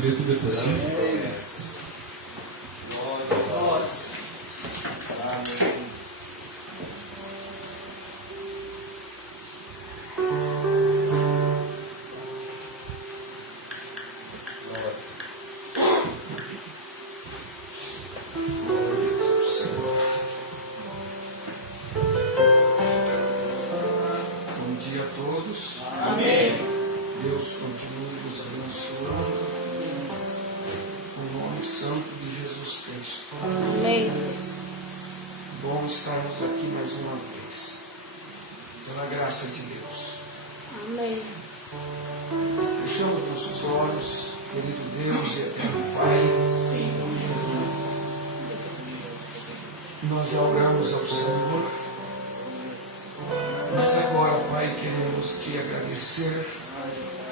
Espírito de Deus.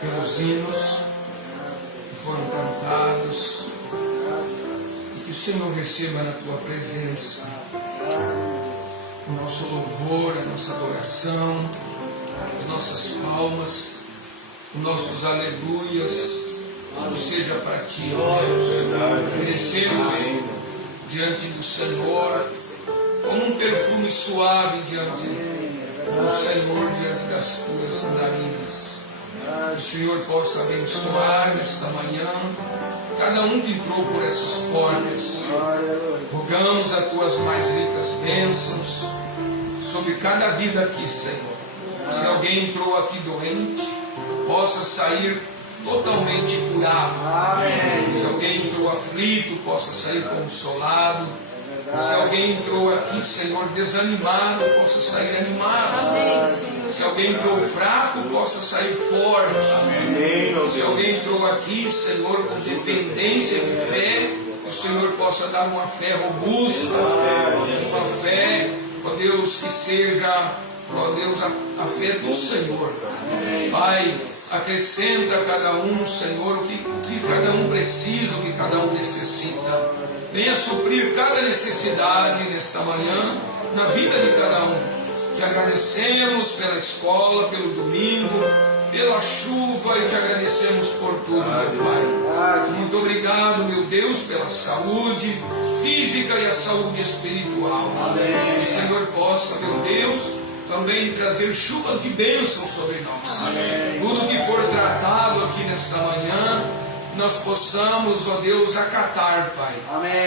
Pelos hinos que foram cantados, e que o Senhor receba na tua presença o nosso louvor, a nossa adoração, as nossas palmas, os nossos aleluias, tudo seja para ti, ó Deus. Merecemos diante do Senhor como um perfume suave diante do Senhor, diante das tuas narinas. Que o Senhor possa abençoar nesta manhã cada um que entrou por essas portas. Rogamos as tuas mais ricas bênçãos sobre cada vida aqui, Senhor. Se alguém entrou aqui doente, possa sair totalmente curado. Se alguém entrou aflito, possa sair consolado. Se alguém entrou aqui, Senhor, desanimado, possa sair animado. Se alguém entrou fraco, possa sair forte. Se alguém entrou aqui, Senhor, com dependência de fé, o Senhor possa dar uma fé robusta, uma fé, ó Deus, que seja, ó Deus, a fé do Senhor. Pai, acrescenta a cada um, Senhor, o que cada um precisa, o que cada um necessita. Venha suprir cada necessidade nesta manhã, na vida de cada um. Te agradecemos pela escola, pelo domingo, pela chuva e te agradecemos por tudo, meu Pai. Muito obrigado, meu Deus, pela saúde física e a saúde espiritual. Que o Senhor possa, meu Deus, também trazer chuva de bênção sobre nós. Tudo que for tratado aqui nesta manhã, nós possamos, ó Deus, acatar, Pai.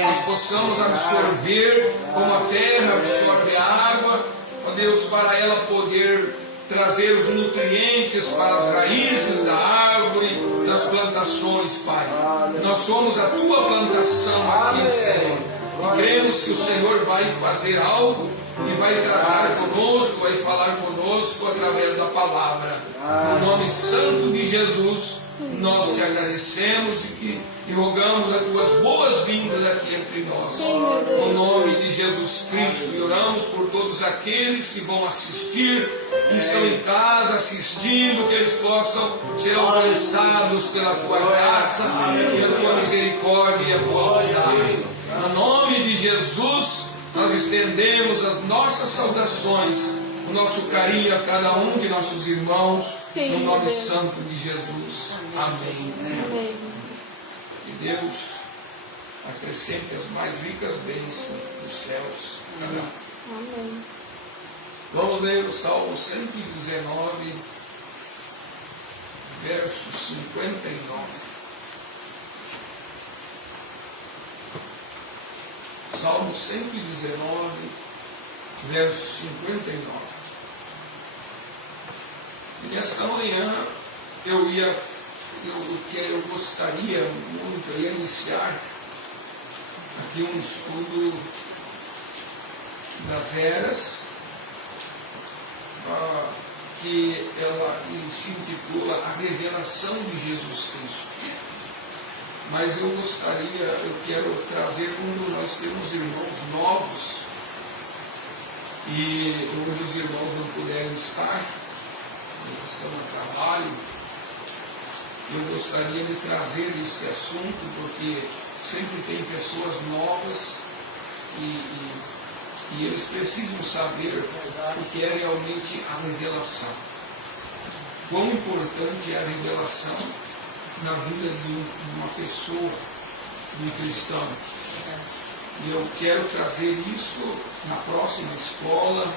Nós possamos absorver como a terra absorve a água, ó Deus, para ela poder trazer os nutrientes para as raízes da árvore, das plantações, Pai. Nós somos a tua plantação aqui, Senhor. E cremos que o Senhor vai fazer algo e vai tratar conosco, vai falar conosco através da palavra. No nome santo de Jesus, nós te agradecemos e rogamos as tuas boas-vindas aqui entre nós. No nome de Jesus Cristo, e oramos por todos aqueles que vão assistir, que estão em casa assistindo, que eles possam ser alcançados pela tua graça, pela tua misericórdia e a tua bondade. No nome de Jesus, nós estendemos as nossas saudações, o nosso carinho a cada um de nossos irmãos, no nome santo de Jesus. Amém. Que Deus acrescente as mais ricas bênçãos dos céus. Amém. Vamos ler o Salmo 119, verso 59. Salmo 119, verso 59. E nesta manhã eu gostaria muito de iniciar aqui um estudo das eras, que ela se intitula A Revelação de Jesus Cristo. Mas eu quero trazer quando nós temos irmãos novos e hoje os irmãos não puderem estar, estão no trabalho. Eu gostaria de trazer este assunto porque sempre tem pessoas novas e eles precisam saber o que é realmente a revelação. Quão importante é a revelação na vida de uma pessoa, de um cristão. E eu quero trazer isso na próxima escola,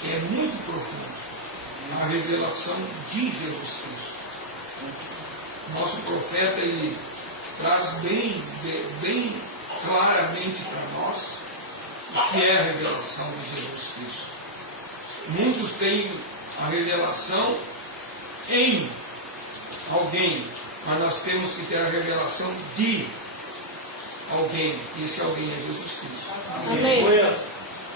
que é muito profunda, a revelação de Jesus Cristo. Nosso profeta, ele traz bem claramente para nós o que é a revelação de Jesus Cristo. Muitos têm a revelação em alguém, mas nós temos que ter a revelação de alguém. Esse alguém é Jesus Cristo. Amém.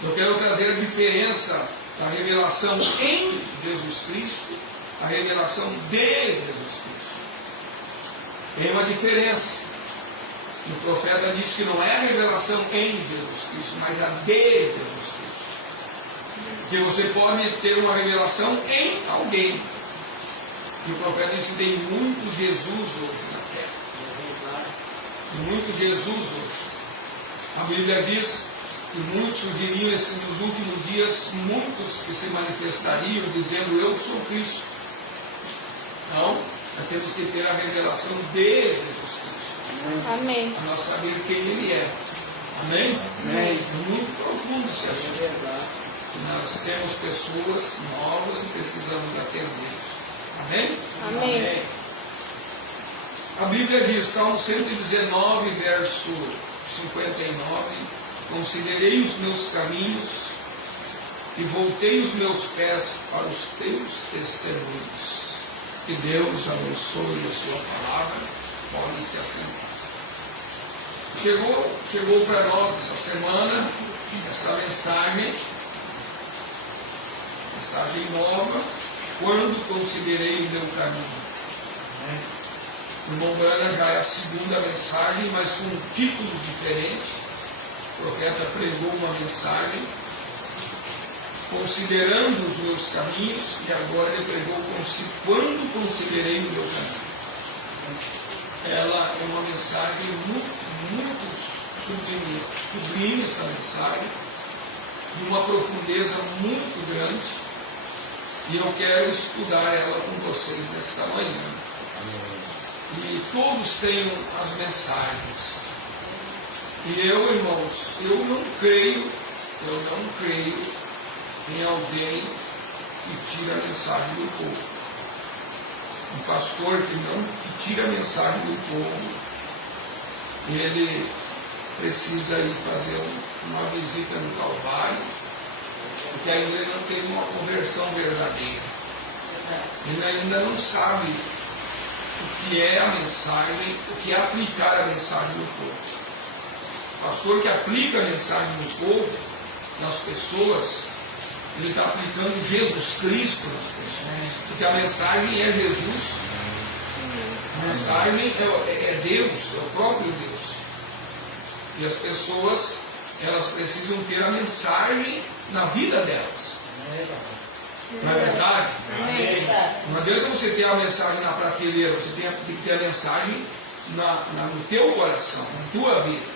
Eu quero trazer a diferença da revelação em Jesus Cristo, a revelação de Jesus Cristo. Tem uma diferença. O profeta diz que não é a revelação em Jesus Cristo, mas a de Jesus Cristo. Porque você pode ter uma revelação em alguém. E o profeta diz que tem muito Jesus hoje na terra. Muito Jesus hoje. A Bíblia diz que muitos surgiriam nos últimos dias, muitos que se manifestariam dizendo: eu sou Cristo. Então, nós temos que ter a revelação de Jesus Cristo. Amém. Para nós saber quem Ele é. Amém? Amém. É muito profundo esse assunto. Nós temos pessoas novas e precisamos atendê-los. Amém? Amém. A Bíblia diz, Salmo 119, verso 59, considerei os meus caminhos e voltei os meus pés para os teus testemunhos. Que Deus abençoe a sua palavra. Podem se assentar. Chegou para nós essa semana essa mensagem nova, quando considerei o meu caminho. O irmão Branham já é a segunda mensagem, mas com um título diferente. O profeta pregou uma mensagem considerando os meus caminhos, e agora ele pregou quando considerei o meu caminho. Ela é uma mensagem muito sublime essa mensagem, de uma profundeza muito grande, e eu quero estudar ela com vocês nesta manhã. E todos têm as mensagens. E eu, irmãos, eu não creio em alguém que tira a mensagem do povo. Um pastor que tira a mensagem do povo, ele precisa ir fazer uma visita no Calvário, porque ainda ele não teve uma conversão verdadeira. Ele ainda não sabe o que é a mensagem, o que é aplicar a mensagem do povo. O pastor que aplica a mensagem do povo, nas pessoas, ele está aplicando Jesus Cristo nas pessoas. Porque a mensagem é Jesus. A mensagem é Deus, é o próprio Deus. E as pessoas, elas precisam ter a mensagem na vida delas. Não é verdade? Não adianta você ter a mensagem na prateleira, você tem que ter a mensagem no teu coração, na tua vida.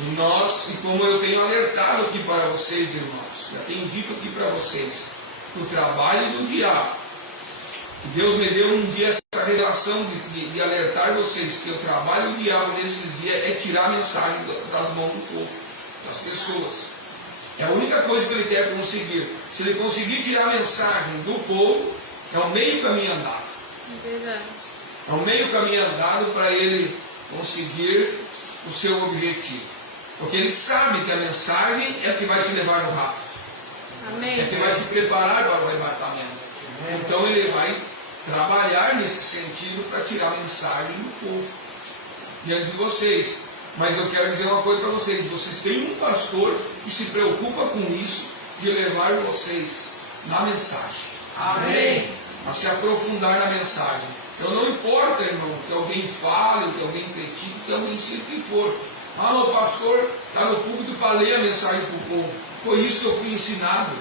E como eu tenho alertado aqui para vocês, irmãos, já tenho dito aqui para vocês, o trabalho do diabo. Deus me deu um dia essa revelação de alertar vocês que o trabalho do diabo nesses dias é tirar a mensagem das mãos do povo, das pessoas. É a única coisa que ele quer conseguir. Se ele conseguir tirar a mensagem do povo, é o meio caminho andado. É o meio caminho andado para ele conseguir o seu objetivo. Porque ele sabe que a mensagem é que vai te levar no rápido. Amém. É que vai te preparar para o arrebatamento. Então ele vai trabalhar nesse sentido para tirar a mensagem do povo diante de vocês. Mas eu quero dizer uma coisa para vocês: vocês têm um pastor que se preocupa com isso, de levar vocês na mensagem. Amém. A se aprofundar na mensagem. Então não importa, irmão, que alguém fale, que alguém critique, que alguém ensine o que for. Ah, o pastor está no púlpito para ler a mensagem para o povo. Foi isso que eu fui ensinado.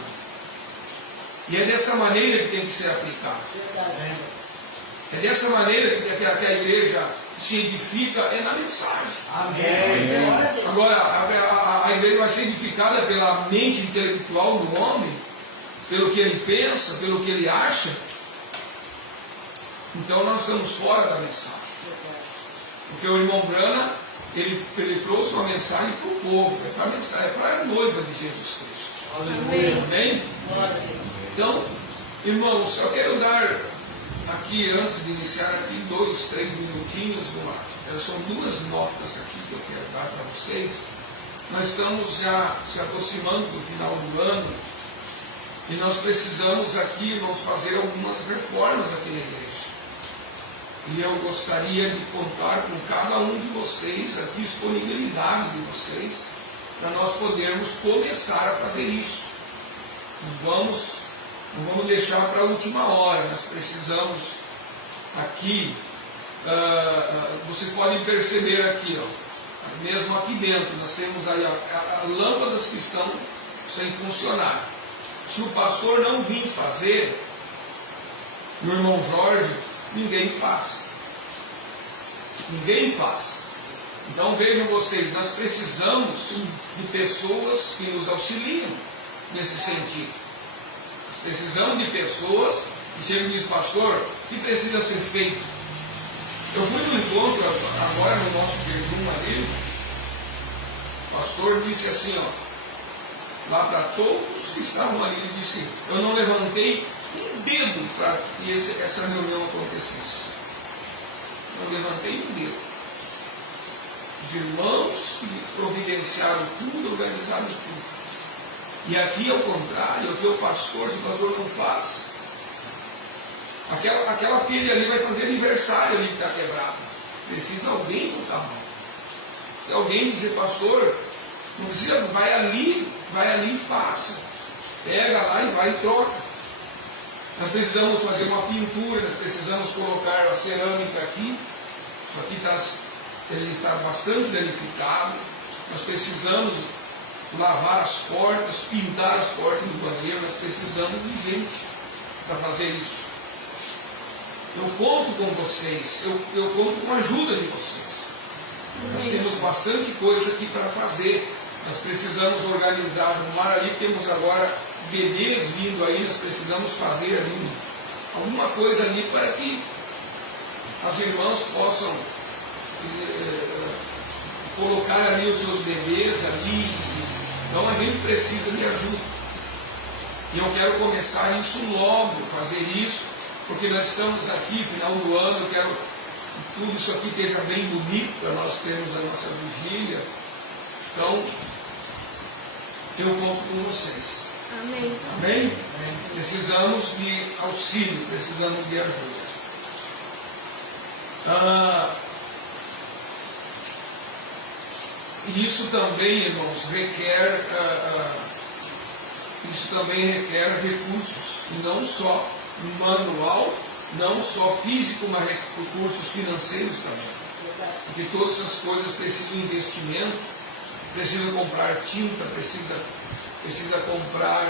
E é dessa maneira que tem que ser aplicado. É dessa maneira que a igreja se edifica, é na mensagem. Amém. Agora, a igreja vai ser edificada pela mente intelectual do homem, pelo que ele pensa, pelo que ele acha. Então nós estamos fora da mensagem. Porque o irmão Brana, ele trouxe uma mensagem para o povo, é para a noiva de Jesus Cristo. Amém. Amém? Então, irmãos, eu quero dar aqui, antes de iniciar aqui, 2, 3 minutinhos, são 2 notas aqui que eu quero dar para vocês. Nós estamos já se aproximando do final do ano e nós precisamos aqui, irmãos, fazer algumas reformas aqui na igreja. E eu gostaria de contar com cada um de vocês, a disponibilidade de vocês, para nós podermos começar a fazer isso. Não vamos deixar para a última hora, nós precisamos aqui, vocês podem perceber aqui, ó, mesmo aqui dentro, nós temos aí as lâmpadas que estão sem funcionar. Se o pastor não vir fazer, o irmão Jorge, ninguém faz. Ninguém faz. Então vejam vocês, nós precisamos de pessoas que nos auxiliam nesse sentido. Precisamos de pessoas que chegam e dizem, pastor, o que precisa ser feito? Eu fui no encontro agora no nosso jejum ali, o pastor disse assim, ó, lá para todos que estavam ali, ele disse, eu não levantei um dedo para que essa reunião acontecesse. Não levantei um dedo. Os irmãos que providenciaram tudo, organizaram tudo. E aqui, ao contrário, o teu pastor, se o pastor não faz, aquela telha ali vai fazer aniversário ali que está quebrado. Precisa alguém botar a mão. Se alguém dizer, pastor, não precisa, vai ali e faça. Pega lá e vai e troca. Nós precisamos fazer uma pintura, nós precisamos colocar a cerâmica aqui. Isso aqui está bastante danificado. Nós precisamos lavar as portas, pintar as portas do banheiro. Nós precisamos de gente para fazer isso. Eu conto com vocês, eu conto com a ajuda de vocês. Nós temos bastante coisa aqui para fazer. Nós precisamos organizar. No mar ali temos agora bebês vindo aí, nós precisamos fazer ali alguma coisa ali para que as irmãs possam colocar ali os seus bebês ali. Então a gente precisa de ajuda. E eu quero começar isso logo, fazer isso, porque nós estamos aqui, final do ano, eu quero que tudo isso aqui esteja bem bonito para nós termos a nossa vigília. Então, eu conto com vocês. Amém. Amém? Precisamos de auxílio, precisamos de ajuda. Isso também, irmãos, requer recursos, não só manual, não só físico, mas recursos financeiros também. Porque todas essas coisas precisam de investimento, precisa comprar tinta, precisa comprar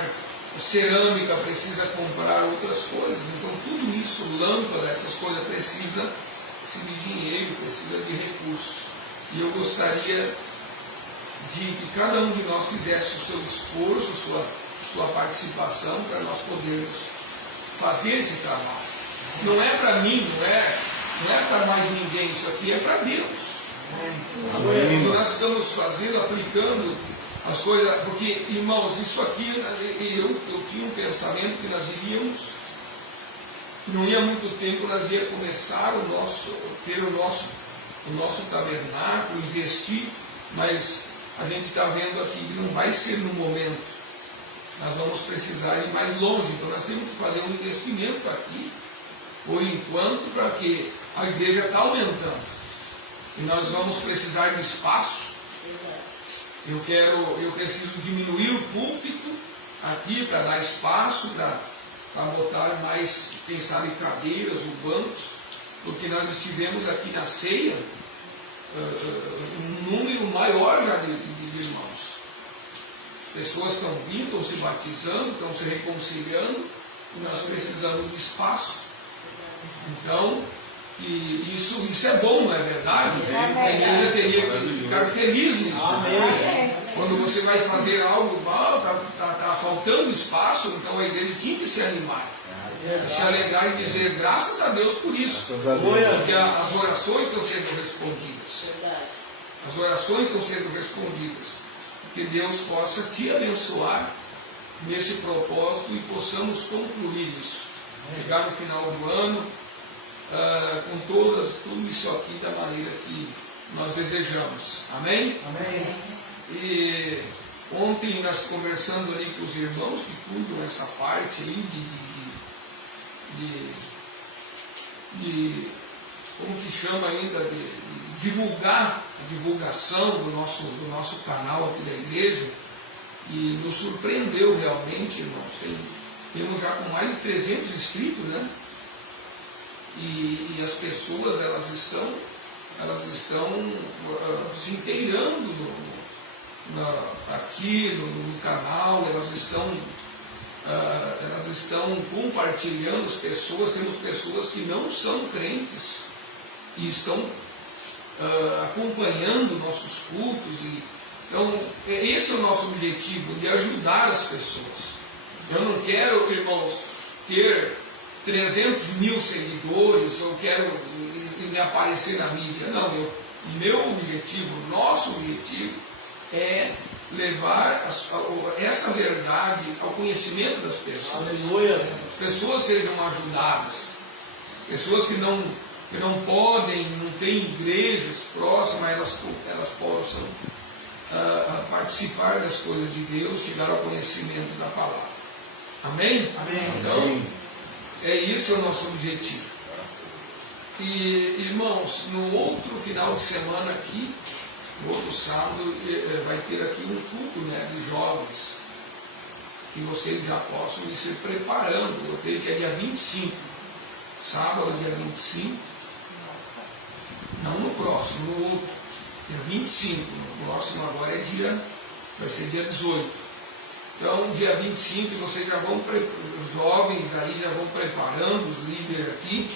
cerâmica, precisa comprar outras coisas. Então tudo isso, lâmpada, essas coisas, precisa de dinheiro, precisa de recursos. E eu gostaria de que cada um de nós fizesse o seu esforço, sua participação, para nós podermos fazer esse trabalho. Não é para mim, não é para mais ninguém, isso aqui é para Deus. Amém. Nós estamos fazendo, aplicando as coisas, porque, irmãos, isso aqui, eu tinha um pensamento que nós iríamos, não ia muito tempo, nós ia começar ter o nosso tabernáculo, investir, mas a gente está vendo aqui que não vai ser no momento. Nós vamos precisar ir mais longe, então nós temos que fazer um investimento aqui, por enquanto, para que a igreja está aumentando. E nós vamos precisar de espaço. Eu preciso diminuir o púlpito aqui para dar espaço, para botar mais, quem sabe, cadeiras ou bancos, porque nós estivemos aqui na ceia, um número maior já de irmãos. Pessoas estão vindo, estão se batizando, estão se reconciliando, e nós precisamos de espaço. Então, isso é bom, não é verdade? A igreja teria que ficar feliz nisso. Amém. Quando você vai fazer algo, está faltando espaço, então a igreja tinha que se animar. Se alegrar e dizer graças a Deus por isso. Porque as orações estão sendo respondidas. As orações estão sendo respondidas. Que Deus possa te abençoar nesse propósito e possamos concluir isso. Chegar no final do ano com tudo isso aqui da maneira que nós desejamos. Amém? Amém. E ontem nós conversando ali com os irmãos que cuidam essa parte aí de como que chama ainda, de divulgar a divulgação do nosso canal aqui da igreja, e nos surpreendeu realmente, irmãos. Temos já com mais de 300 inscritos, né? E as pessoas elas estão se inteirando aqui no canal, elas estão compartilhando as pessoas. Temos pessoas que não são crentes e estão acompanhando nossos cultos. Então, esse é o nosso objetivo, de ajudar as pessoas. Eu não quero, irmãos, ter 300 mil seguidores, ou quero me aparecer na mídia. Não, meu objetivo, nosso objetivo é levar essa verdade ao conhecimento das pessoas. Aleluia. As pessoas sejam ajudadas. Pessoas que não podem, não têm igrejas próximas, elas possam participar das coisas de Deus, chegar ao conhecimento da palavra. Amém? Amém. Então, isso é o nosso objetivo. E, irmãos, no outro final de semana aqui, no outro sábado, vai ter aqui um culto, né, de jovens, que vocês já possam ir se preparando. Eu creio que é dia 25, sábado, dia 25, não no próximo, no outro, dia 25, no próximo agora vai ser dia 18. Então, dia 25, vocês já vão, os jovens aí já vão preparando, os líderes aqui,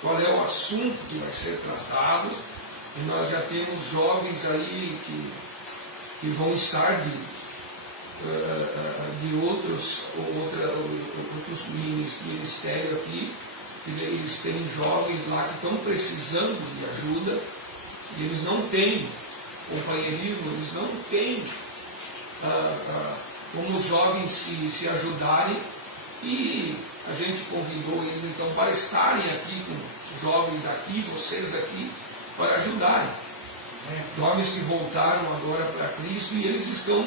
qual é o assunto que vai ser tratado. E nós já temos jovens aí que vão estar de outros ministérios aqui. Eles têm jovens lá que estão precisando de ajuda, e eles não têm companheirismo, eles não têm como os jovens se ajudarem, e a gente convidou eles então para estarem aqui com os jovens daqui, vocês aqui, para ajudarem. Jovens que voltaram agora para Cristo e eles estão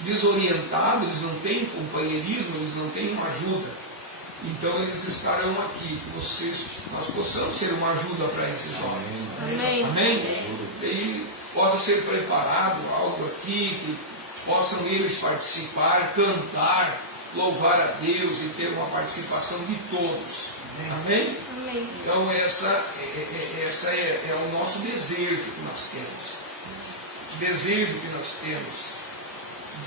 desorientados, eles não têm companheirismo, eles não têm uma ajuda. Então eles estarão aqui, que nós possamos ser uma ajuda para esses jovens. Amém. Amém? E possa ser preparado algo aqui, que possam eles participar, cantar, louvar a Deus e ter uma participação de todos. Amém? Amém. Então essa é o nosso desejo que nós temos. O desejo que nós temos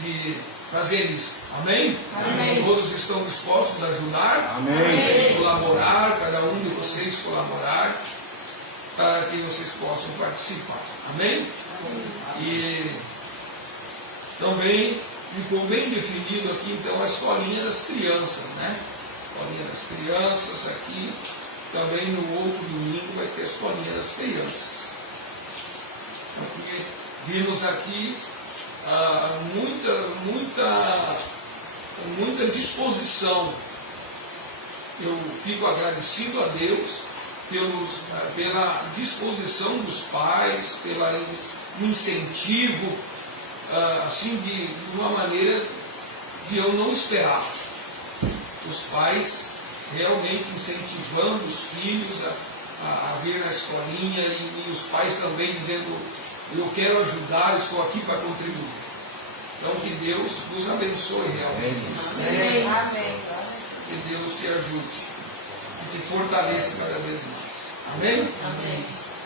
de fazer isso. Amém? Amém. Todos estão dispostos a ajudar? Amém. Colaborar, cada um de vocês colaborar, para que vocês possam participar. Amém? E também ficou bem definido aqui então a escolinha das crianças, né? Escolinha das crianças aqui, também no outro domingo vai ter a escolinha das crianças. Então, porque vimos aqui muita disposição. Eu fico agradecido a Deus pela disposição dos pais, pelo incentivo, assim de uma maneira que eu não esperava. Os pais realmente incentivando os filhos a vir na escolinha, e os pais também dizendo: eu quero ajudar, estou aqui para contribuir. Então que Deus nos abençoe realmente. Amém. Que Deus te ajude e te fortaleça cada vez mais. Amém? Amém.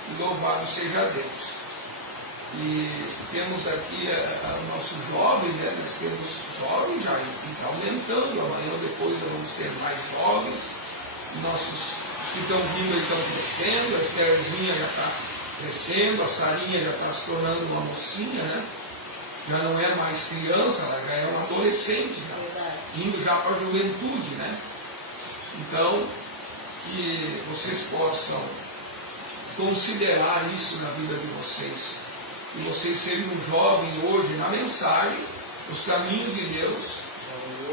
E louvado seja Deus. E temos aqui nossos jovens, né? Nós temos jovens já, e está aumentando. Amanhã ou depois nós vamos ter mais jovens. Os que estão vindo estão crescendo. A Estherzinha já está crescendo, a Sarinha já está se tornando uma mocinha, né? Já não é mais criança, ela já é uma adolescente, já, indo já para a juventude, né? Então, que vocês possam considerar isso na vida de vocês. Que vocês sejam um jovem hoje na mensagem, os caminhos de Deus.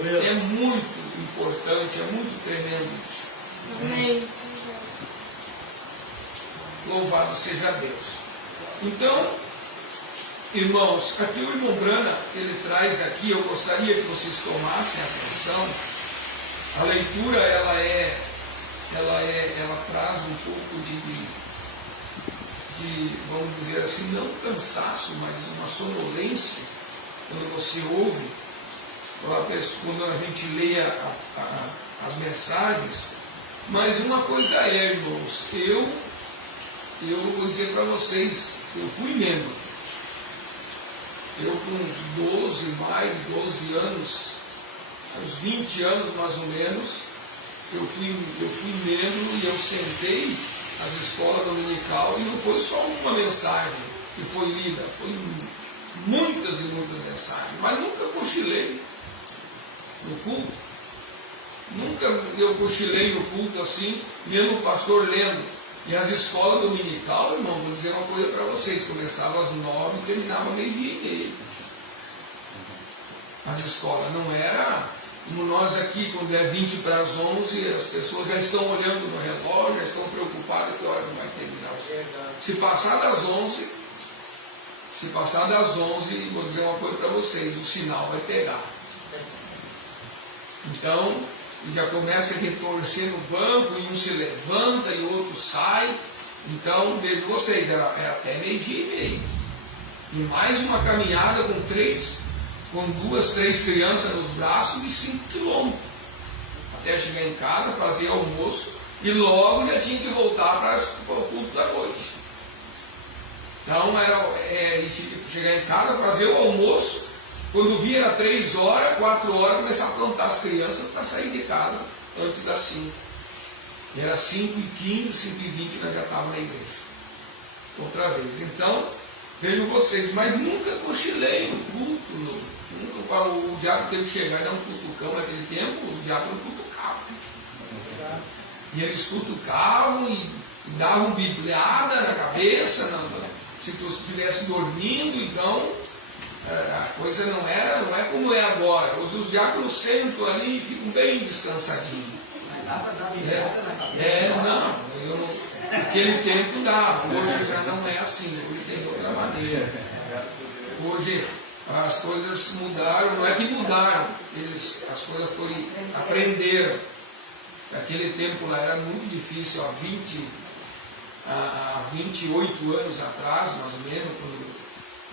É muito importante, é muito tremendo isso. Amém. Louvado seja Deus. Então, irmãos, aqui o irmão Brana, ele traz aqui, eu gostaria que vocês tomassem atenção. A leitura, ela traz um pouco de, vamos dizer assim, não cansaço, mas uma sonolência, quando você ouve, quando a gente lê as mensagens. Mas uma coisa é, irmãos, eu vou dizer para vocês, eu fui membro. Eu com uns 12 anos, uns 20 anos mais ou menos, eu fui membro e eu sentei nas escolas dominical e não foi só uma mensagem que foi lida, foi muitas e muitas mensagens, mas nunca cochilei no culto. Nunca eu cochilei no culto assim, mesmo o pastor lendo. E as escolas dominical, irmão, vou dizer uma coisa para vocês, começavam às 9 e terminavam meio-dia e meio. As escolas não era como nós aqui, quando é 20 para as 11, as pessoas já estão olhando no relógio, já estão preocupadas que hora não vai terminar. Se passar das 11, vou dizer uma coisa para vocês, o sinal vai pegar. Então, já começa a retorcer no banco, e um se levanta e o outro sai. Então, vejo vocês, era até meio-dia e meio. E mais uma caminhada com 2, 3 crianças nos braços de 5 quilômetros. Até chegar em casa, fazer almoço e logo já tinha que voltar para o culto da noite. Então, tinha que chegar em casa, fazer o almoço. Quando via era 3 horas, 4 horas, começar a aprontar as crianças para sair de casa antes das 5. E era 5h15, 5h20, nós já estávamos na igreja. Outra vez. Então, vejo vocês, mas nunca cochilei no culto. Nunca, o diabo teve que chegar e dar um cutucão naquele tempo, os diabos não cutucavam. E eles cutucavam e davam bibliada na cabeça, se tu estivesse dormindo, então. A coisa não é como é agora. Os diáconos sentam ali e ficam bem descansadinhos. Mas dá para dar virada na cabeça? Naquele tempo dá. Hoje já não é assim. Hoje tem outra maneira. Hoje as coisas mudaram. Não é que mudaram. As coisas aprenderam. Naquele tempo lá era muito difícil. Há 28 anos atrás, mais ou menos, quando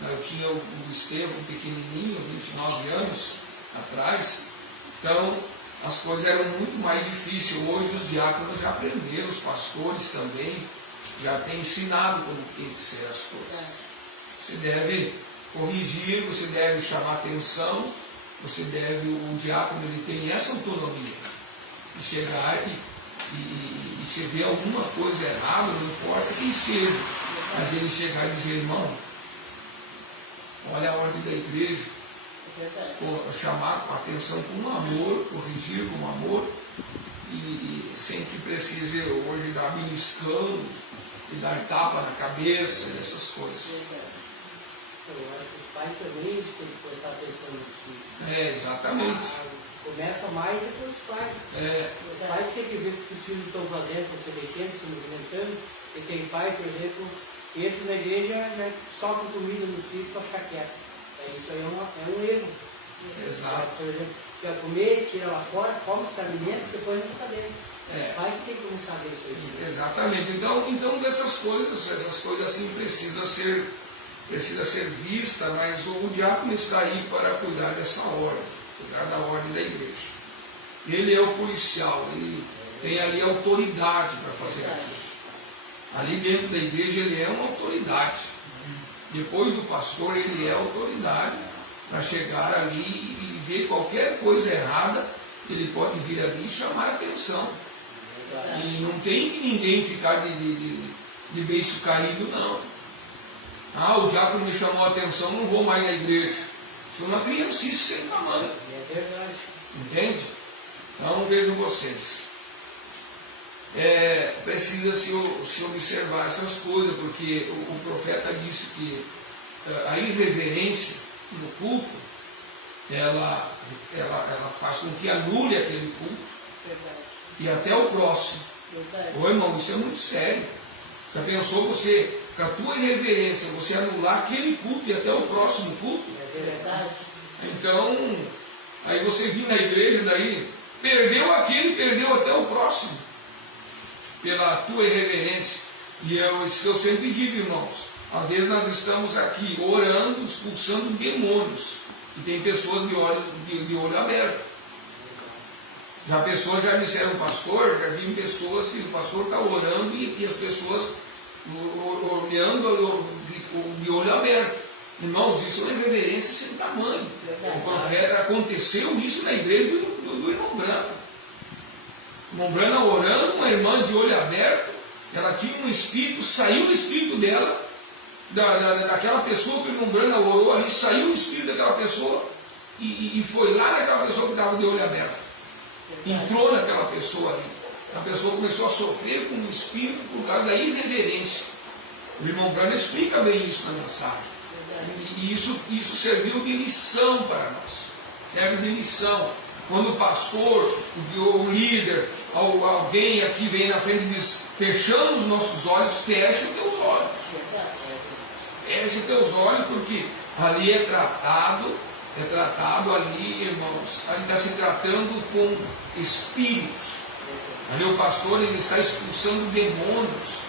eu tinha o Estevão pequenininho, 29 anos atrás. Então, as coisas eram muito mais difíceis. Hoje os diáconos já aprenderam, os pastores também já têm ensinado como tem que ser as coisas. Você deve corrigir, você deve chamar atenção, o diácono ele tem essa autonomia de chegar e se vê alguma coisa errada, não importa quem seja, mas ele chegar e dizer, irmão, olha a ordem da igreja, chamar a atenção com amor, corrigir com amor, e sem que precise hoje dar beliscando e dar tapa na cabeça, essas coisas. Eu acho que os pais também têm que prestar atenção nos filhos. Exatamente. Começa mais depois os pais. Os pais têm que ver o que os filhos estão fazendo, estão se mexendo, se movimentando. E tem pai, por exemplo, entra na igreja, né, solta comida no filho para ficar quieto. Isso aí é um erro. Exato. Por exemplo, quer comer, tira lá fora, come, se alimenta, depois não está dentro. O pai que tem que começar a ver isso aí. Exatamente. Então essas coisas assim precisam ser vistas, mas o diácono está aí para cuidar dessa ordem, cuidar da ordem da igreja. Ele é o policial, ele tem ali autoridade para fazer aquilo. Ali dentro da igreja ele é uma autoridade. Depois do pastor ele é autoridade para chegar ali e ver qualquer coisa errada, ele pode vir ali e chamar a atenção. E não tem que ninguém ficar de beiço caído, não. O diácono me chamou a atenção, não vou mais na igreja. Isso é uma criancice sem tamanho. É verdade. Entende? Então vejo vocês. precisa se observar essas coisas, porque o profeta disse que a irreverência no culto, ela faz com que anule aquele culto. Verdade. E até o próximo. Verdade. Ô irmão, isso é muito sério. Já pensou você, com a tua irreverência, você anular aquele culto e até o próximo culto? Verdade. Então, aí você vir na igreja, daí perdeu aquele, perdeu até o próximo, pela tua irreverência. E isso que eu sempre digo, irmãos, às vezes nós estamos aqui orando, expulsando demônios, e tem pessoas de olho aberto. Já pessoas já disseram, pastor, já vi pessoas que o pastor está orando e as pessoas olhando de olho aberto. Irmãos, isso é uma irreverência sem tamanho. O profeta, aconteceu isso na igreja do irmão Brana. O irmão Brana orando, uma irmã de olho aberto, ela tinha um espírito, saiu o espírito dela, daquela pessoa que o irmão Brana orou ali, saiu o espírito daquela pessoa e foi lá naquela pessoa que estava de olho aberto. Entrou naquela pessoa ali. A pessoa começou a sofrer com o espírito por causa da irreverência. O irmão Brana explica bem isso na mensagem. E isso serviu de lição para nós. Serve de lição. Quando o pastor, o líder, alguém aqui vem na frente e diz, fechando os nossos olhos, fecha os teus olhos. Fecha os teus olhos, porque ali é tratado ali, irmãos, ali está se tratando com espíritos. Ali o pastor ele está expulsando demônios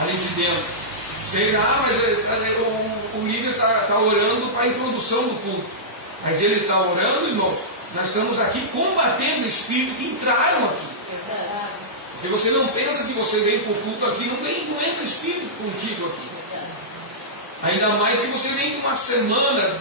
ali de dentro. Mas o líder está orando para a introdução do culto. Mas ele está orando, irmãos, nós estamos aqui combatendo espíritos que entraram aqui. Porque você não pensa que você vem para o culto aqui, não entra espírito contigo aqui. Ainda mais que você vem de uma semana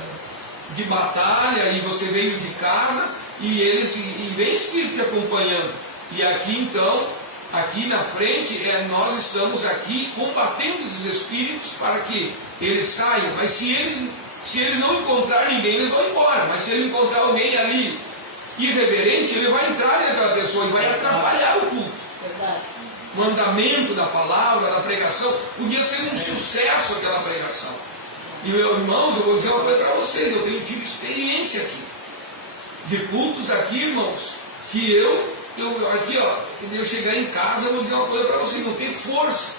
de batalha e você veio de casa e vem espírito te acompanhando. E aqui então, aqui na frente, nós estamos aqui combatendo esses espíritos para que eles saiam. Mas se eles não encontrar ninguém, eles vão embora. Mas se ele encontrar alguém ali irreverente, ele vai entrar naquela pessoa e vai atrapalhar o culto. Verdade. O andamento da palavra, da pregação, podia ser um sucesso aquela pregação. E irmãos, eu vou dizer uma coisa para vocês, eu tenho tido experiência aqui, de cultos aqui, irmãos, que eu chegar em casa, eu vou dizer uma coisa para vocês, não ter força,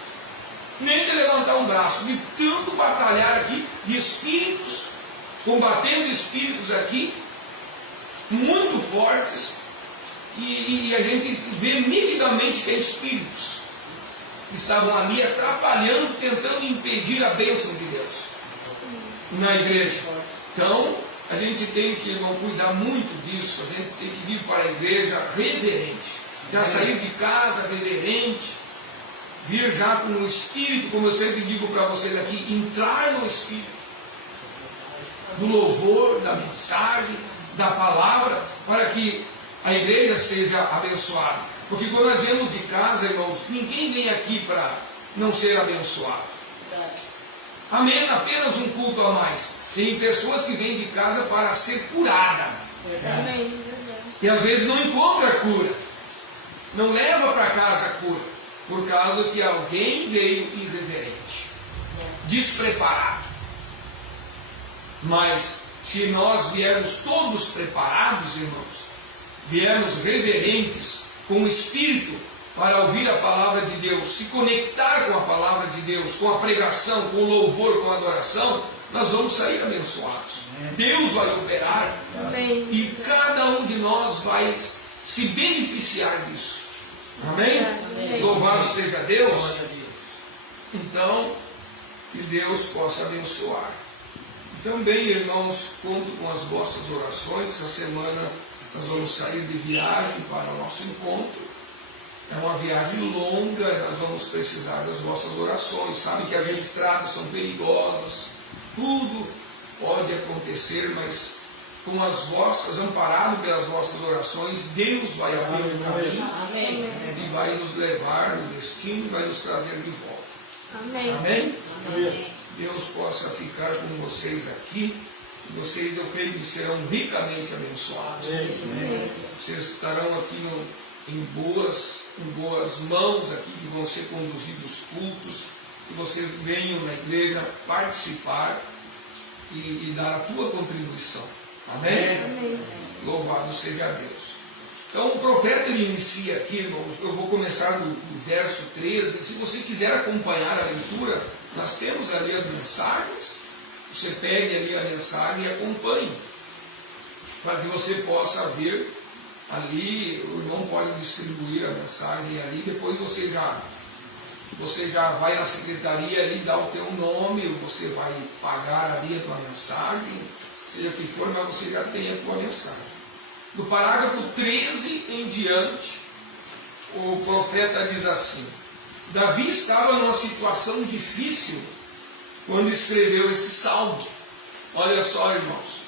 nem de levantar um braço, de tanto batalhar aqui, de espíritos, combatendo espíritos aqui, muito fortes, e a gente vê nitidamente que é espíritos que estavam ali atrapalhando, tentando impedir a bênção de Deus na igreja. Então, a gente tem que, irmão, cuidar muito disso. A gente tem que vir para a igreja reverente. Já sair de casa reverente. Vir já com o Espírito, como eu sempre digo para vocês aqui, entrar no Espírito. Do louvor, da mensagem, da palavra, para que a igreja seja abençoada. Porque quando nós viemos de casa, irmãos, ninguém vem aqui para não ser abençoado. Amém? Apenas um culto a mais. Tem pessoas que vêm de casa para ser curada. Amém. E às vezes não encontra a cura. Não leva para casa a cura. Por causa que alguém veio irreverente. Despreparado. Mas se nós viermos todos preparados, irmãos, viermos reverentes, com o Espírito, para ouvir a palavra de Deus, se conectar com a palavra de Deus, com a pregação, com o louvor, com a adoração, nós vamos sair abençoados. Deus vai operar. Amém. E cada um de nós vai se beneficiar disso. Amém? Amém. Louvado seja Deus. Então, que Deus possa abençoar. Também, irmãos, conto com as vossas orações. Essa semana nós vamos sair de viagem para o nosso encontro. É uma viagem longa, nós vamos precisar das vossas orações. Sabe que as estradas são perigosas, tudo pode acontecer, mas com as vossas, amparado pelas vossas orações, Deus vai abrir o caminho. Amém. E vai nos levar no destino e vai nos trazer de volta. Amém. Amém? Amém. Deus possa ficar com vocês aqui. Vocês, eu creio que serão ricamente abençoados. Amém. Vocês estarão aqui em boas mãos aqui, que vão ser conduzidos os cultos, que vocês venham na igreja participar e dar a tua contribuição. Amém? Amém. Louvado seja Deus. Então o profeta ele inicia aqui, irmãos, eu vou começar do verso 13, se você quiser acompanhar a leitura, nós temos ali as mensagens, você pegue ali a mensagem e acompanhe, para que você possa ver ali, o irmão pode distribuir a mensagem ali, depois você já vai na secretaria ali, dá o teu nome, você vai pagar ali a tua mensagem, seja o que for, mas você já tem a tua mensagem. Do parágrafo 13 em diante, o profeta diz assim: Davi estava numa situação difícil quando escreveu esse salmo. Olha só, irmãos,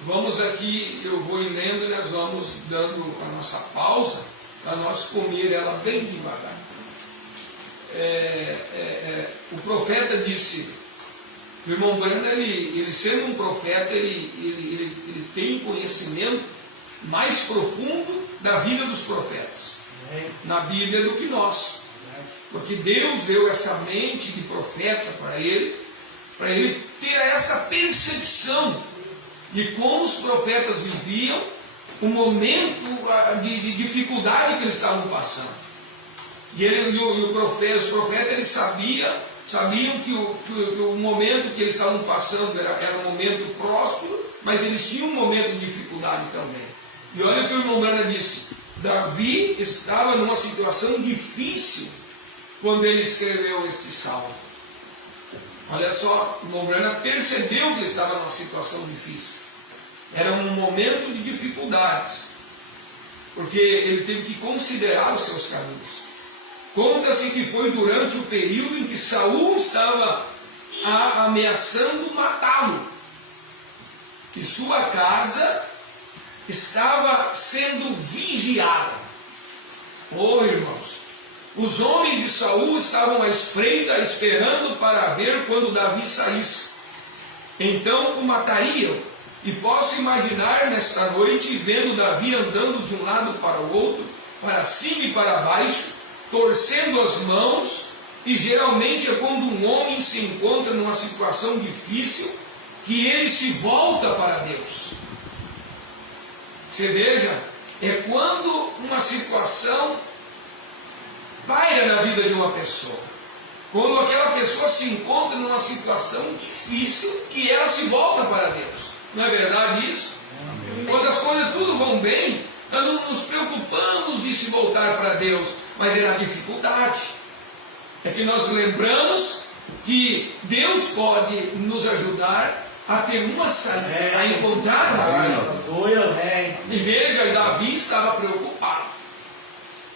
vamos aqui, eu vou ir lendo e nós vamos dando a nossa pausa, para nós comer ela bem devagar. O profeta disse, o irmão Brando, ele sendo um profeta, ele tem conhecimento mais profundo da vida dos profetas na Bíblia do que nós, porque Deus deu essa mente de profeta para ele ter essa percepção de como os profetas viviam o momento de dificuldade que eles estavam passando. E os profetas eles sabiam que o momento que eles estavam passando era um momento próspero, mas eles tinham um momento de dificuldade também. E olha o que o irmão Brana disse: Davi estava numa situação difícil quando ele escreveu este salmo. Olha só, o irmão Brana percebeu que ele estava numa situação difícil. Era um momento de dificuldades, porque ele teve que considerar os seus caminhos. Conta-se que foi durante o período em que Saul estava ameaçando matá-lo, e sua casa estava sendo vigiada. Oh, irmãos, os homens de Saul estavam à espreita, esperando para ver quando Davi saísse. Então o matariam. E posso imaginar nesta noite, vendo Davi andando de um lado para o outro, para cima e para baixo, torcendo as mãos, e geralmente é quando um homem se encontra numa situação difícil, que ele se volta para Deus. Você veja, é quando uma situação paira na vida de uma pessoa, quando aquela pessoa se encontra numa situação difícil, que ela se volta para Deus. Não é verdade isso? Amém. Quando as coisas tudo vão bem, nós não nos preocupamos de se voltar para Deus, mas é na dificuldade. É que nós lembramos que Deus pode nos ajudar a ter uma saída, a encontrar uma saída. E veja, Davi estava preocupado,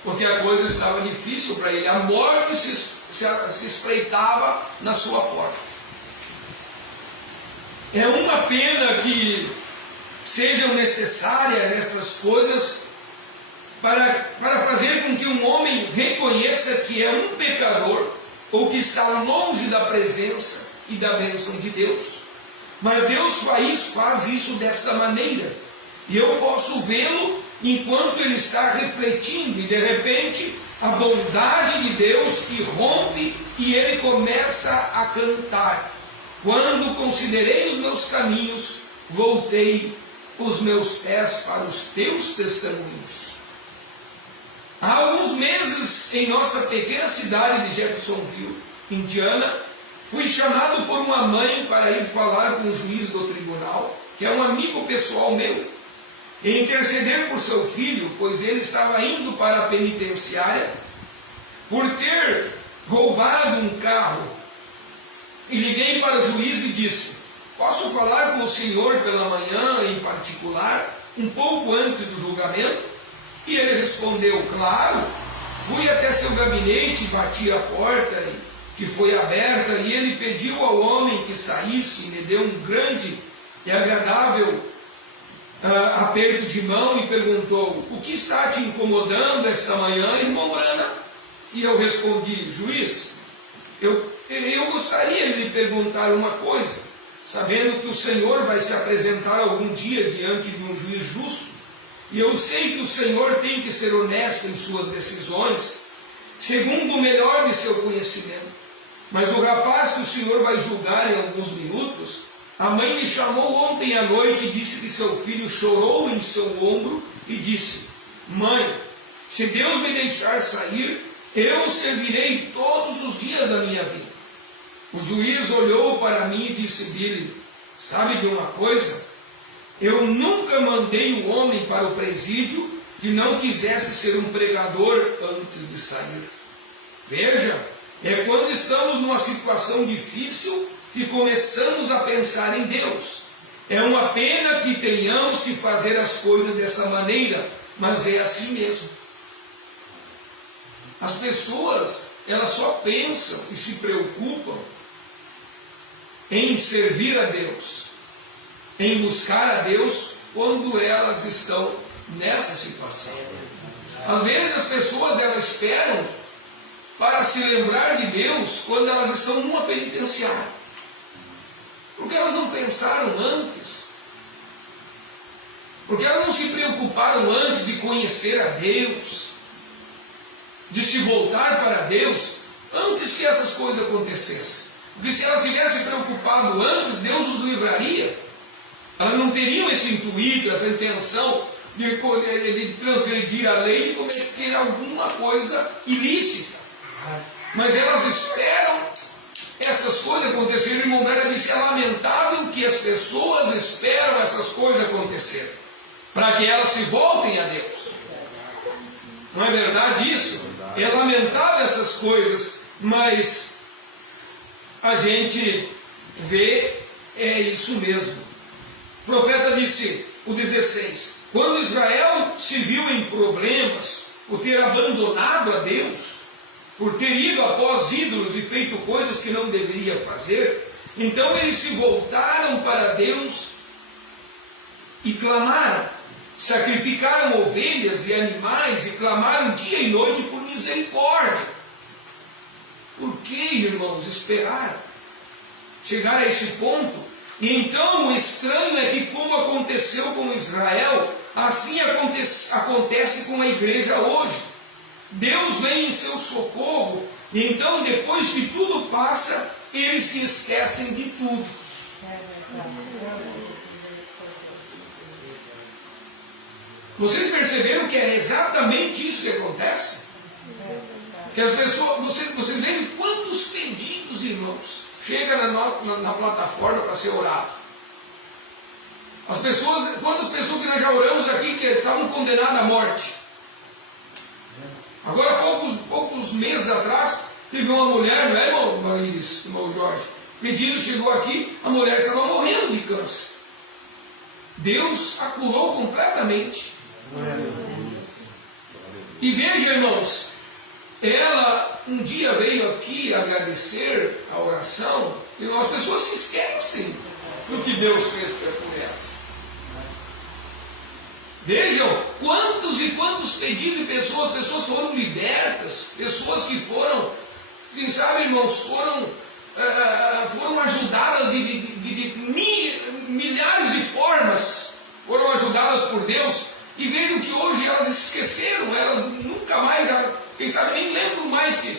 porque a coisa estava difícil para ele. A morte se espreitava na sua porta. É uma pena que sejam necessárias essas coisas para fazer com que um homem reconheça que é um pecador ou que está longe da presença e da bênção de Deus. Mas Deus faz isso dessa maneira, e eu posso vê-lo enquanto ele está refletindo, e de repente a bondade de Deus irrompe e ele começa a cantar: quando considerei os meus caminhos, voltei os meus pés para os teus testemunhos. Há alguns meses, em nossa pequena cidade de Jeffersonville, Indiana, fui chamado por uma mãe para ir falar com o juiz do tribunal, que é um amigo pessoal meu, e interceder por seu filho, pois ele estava indo para a penitenciária por ter roubado um carro. E liguei para o juiz e disse: posso falar com o senhor pela manhã, em particular, um pouco antes do julgamento? E ele respondeu: claro. Fui até seu gabinete, bati a porta, que foi aberta, e ele pediu ao homem que saísse, me deu um grande e agradável aperto de mão e perguntou: o que está te incomodando esta manhã, irmão Brana? E eu respondi: juiz, eu gostaria de lhe perguntar uma coisa, sabendo que o Senhor vai se apresentar algum dia diante de um juiz justo, e eu sei que o Senhor tem que ser honesto em suas decisões, segundo o melhor de seu conhecimento. Mas o rapaz que o Senhor vai julgar em alguns minutos, a mãe me chamou ontem à noite e disse que seu filho chorou em seu ombro e disse: mãe, se Deus me deixar sair, eu servirei todos os dias da minha vida. O juiz olhou para mim e disse: Billy, sabe de uma coisa? Eu nunca mandei o homem para o presídio que não quisesse ser um pregador antes de sair. Veja, é quando estamos numa situação difícil que começamos a pensar em Deus. É uma pena que tenhamos que fazer as coisas dessa maneira, mas é assim mesmo. As pessoas, elas só pensam e se preocupam em servir a Deus, em buscar a Deus quando elas estão nessa situação. Às vezes as pessoas, elas esperam para se lembrar de Deus quando elas estão numa penitenciária. Porque elas não pensaram antes. Porque elas não se preocuparam antes de conhecer a Deus, de se voltar para Deus, antes que essas coisas acontecessem. Porque se elas tivessem preocupado antes, Deus os livraria. Elas não teriam esse intuito, essa intenção de transgredir a lei, de cometer alguma coisa ilícita. Mas elas esperam essas coisas acontecerem. O irmão Braga disse: é lamentável que as pessoas esperam essas coisas acontecerem, para que elas se voltem a Deus. Não é verdade isso? É lamentável essas coisas, mas a gente vê, é isso mesmo. O profeta disse, o 16: quando Israel se viu em problemas por ter abandonado a Deus, por ter ido após ídolos e feito coisas que não deveria fazer, então eles se voltaram para Deus e clamaram, sacrificaram ovelhas e animais e clamaram dia e noite por misericórdia. Por que, irmãos, esperar chegar a esse ponto? E então o estranho é que, como aconteceu com Israel, assim acontece com a igreja hoje. Deus vem em seu socorro, e então depois que tudo passa, eles se esquecem de tudo. Vocês perceberam que é exatamente isso que acontece? Que as pessoas, vocês veem quantos pedidos, irmãos, chega na plataforma para ser orado. As pessoas, quantas pessoas que nós já oramos aqui que estavam condenadas à morte? Agora, poucos meses atrás, teve uma mulher, não é, irmão Marines, irmão Jorge? Pedido chegou aqui, a mulher estava morrendo de câncer. Deus a curou completamente. E veja, irmãos, ela um dia veio aqui agradecer a oração, e as pessoas se esquecem do que Deus fez por elas. Vejam quantos e quantos pedidos de pessoas foram libertas, pessoas que foram, quem sabe, irmãos, foram ajudadas de milhares de formas, foram ajudadas por Deus, e vejam que hoje elas esqueceram, elas nunca mais, quem sabe, nem lembram mais que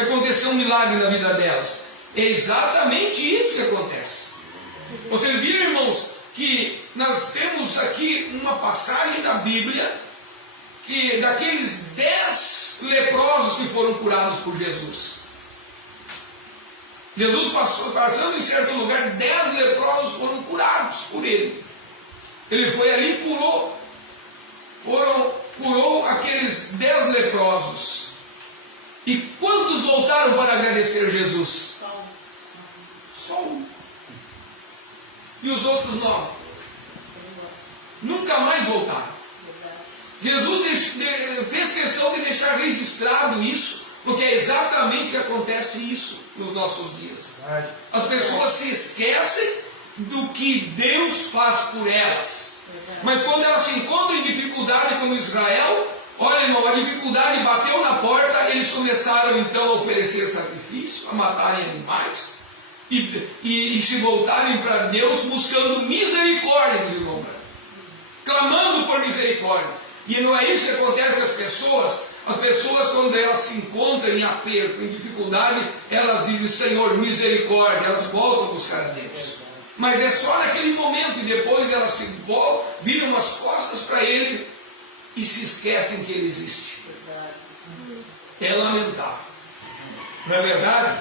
aconteceu um milagre na vida delas. É exatamente isso que acontece. Vocês viram, irmãos, que nós temos aqui uma passagem da Bíblia que daqueles 10 leprosos que foram curados por Jesus. Jesus passando em certo lugar, 10 leprosos foram curados por ele. Ele foi ali e curou aqueles 10 leprosos. E quantos voltaram para agradecer Jesus? Só um. E os outros 9? Nunca mais voltaram. Jesus fez questão de deixar registrado isso, porque é exatamente o que acontece isso nos nossos dias. As pessoas se esquecem do que Deus faz por elas. Mas quando elas se encontram em dificuldade como Israel, olha, irmão, a dificuldade bateu na porta, eles começaram então a oferecer sacrifício, a matarem animais e se voltarem para Deus buscando misericórdia, irmão. clamando por misericórdia. E não é isso que acontece com as pessoas. As pessoas, quando elas se encontram em aperto, em dificuldade, elas dizem, Senhor, misericórdia, elas voltam a buscar a Deus. Mas é só naquele momento, e depois elas se voltam, viram as costas para Ele e se esquecem que Ele existe. É lamentável. Não é verdade?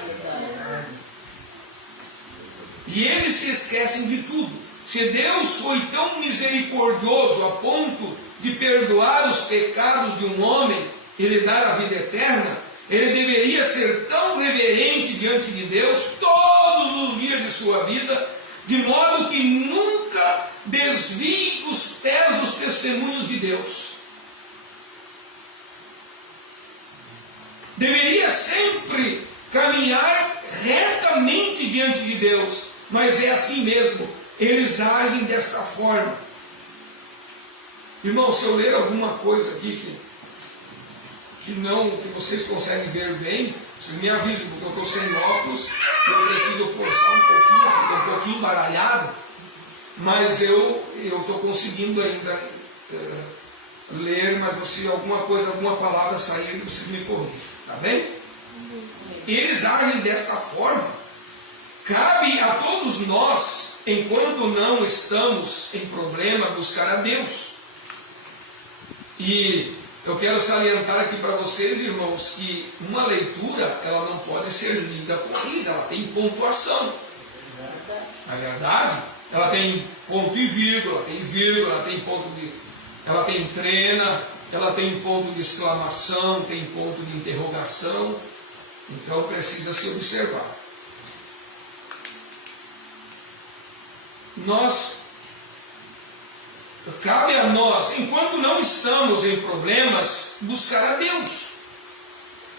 E eles se esquecem de tudo. Se Deus foi tão misericordioso a ponto de perdoar os pecados de um homem e lhe dar a vida eterna, ele deveria ser tão reverente diante de Deus todos os dias de sua vida, de modo que nunca desvie os pés dos testemunhos de Deus. Deveria sempre caminhar retamente diante de Deus, mas é assim mesmo, eles agem dessa forma. Irmão, se eu ler alguma coisa aqui que vocês conseguem ver bem, vocês me avisam, porque eu estou sem óculos, eu preciso forçar um pouquinho, estou um pouquinho embaralhado, mas eu estou conseguindo ainda ler, mas se alguma palavra sair, vocês me corrigem, tá bem? Eles agem desta forma. Cabe a todos nós, enquanto não estamos em problema, buscar a Deus. E eu quero salientar aqui para vocês, irmãos, que uma leitura, ela não pode ser lida corrida, ela tem pontuação. Na verdade, ela tem ponto e vírgula, ela tem trena, ela tem ponto de exclamação, tem ponto de interrogação. Então precisa se observar. Cabe a nós, enquanto não estamos em problemas, buscar a Deus.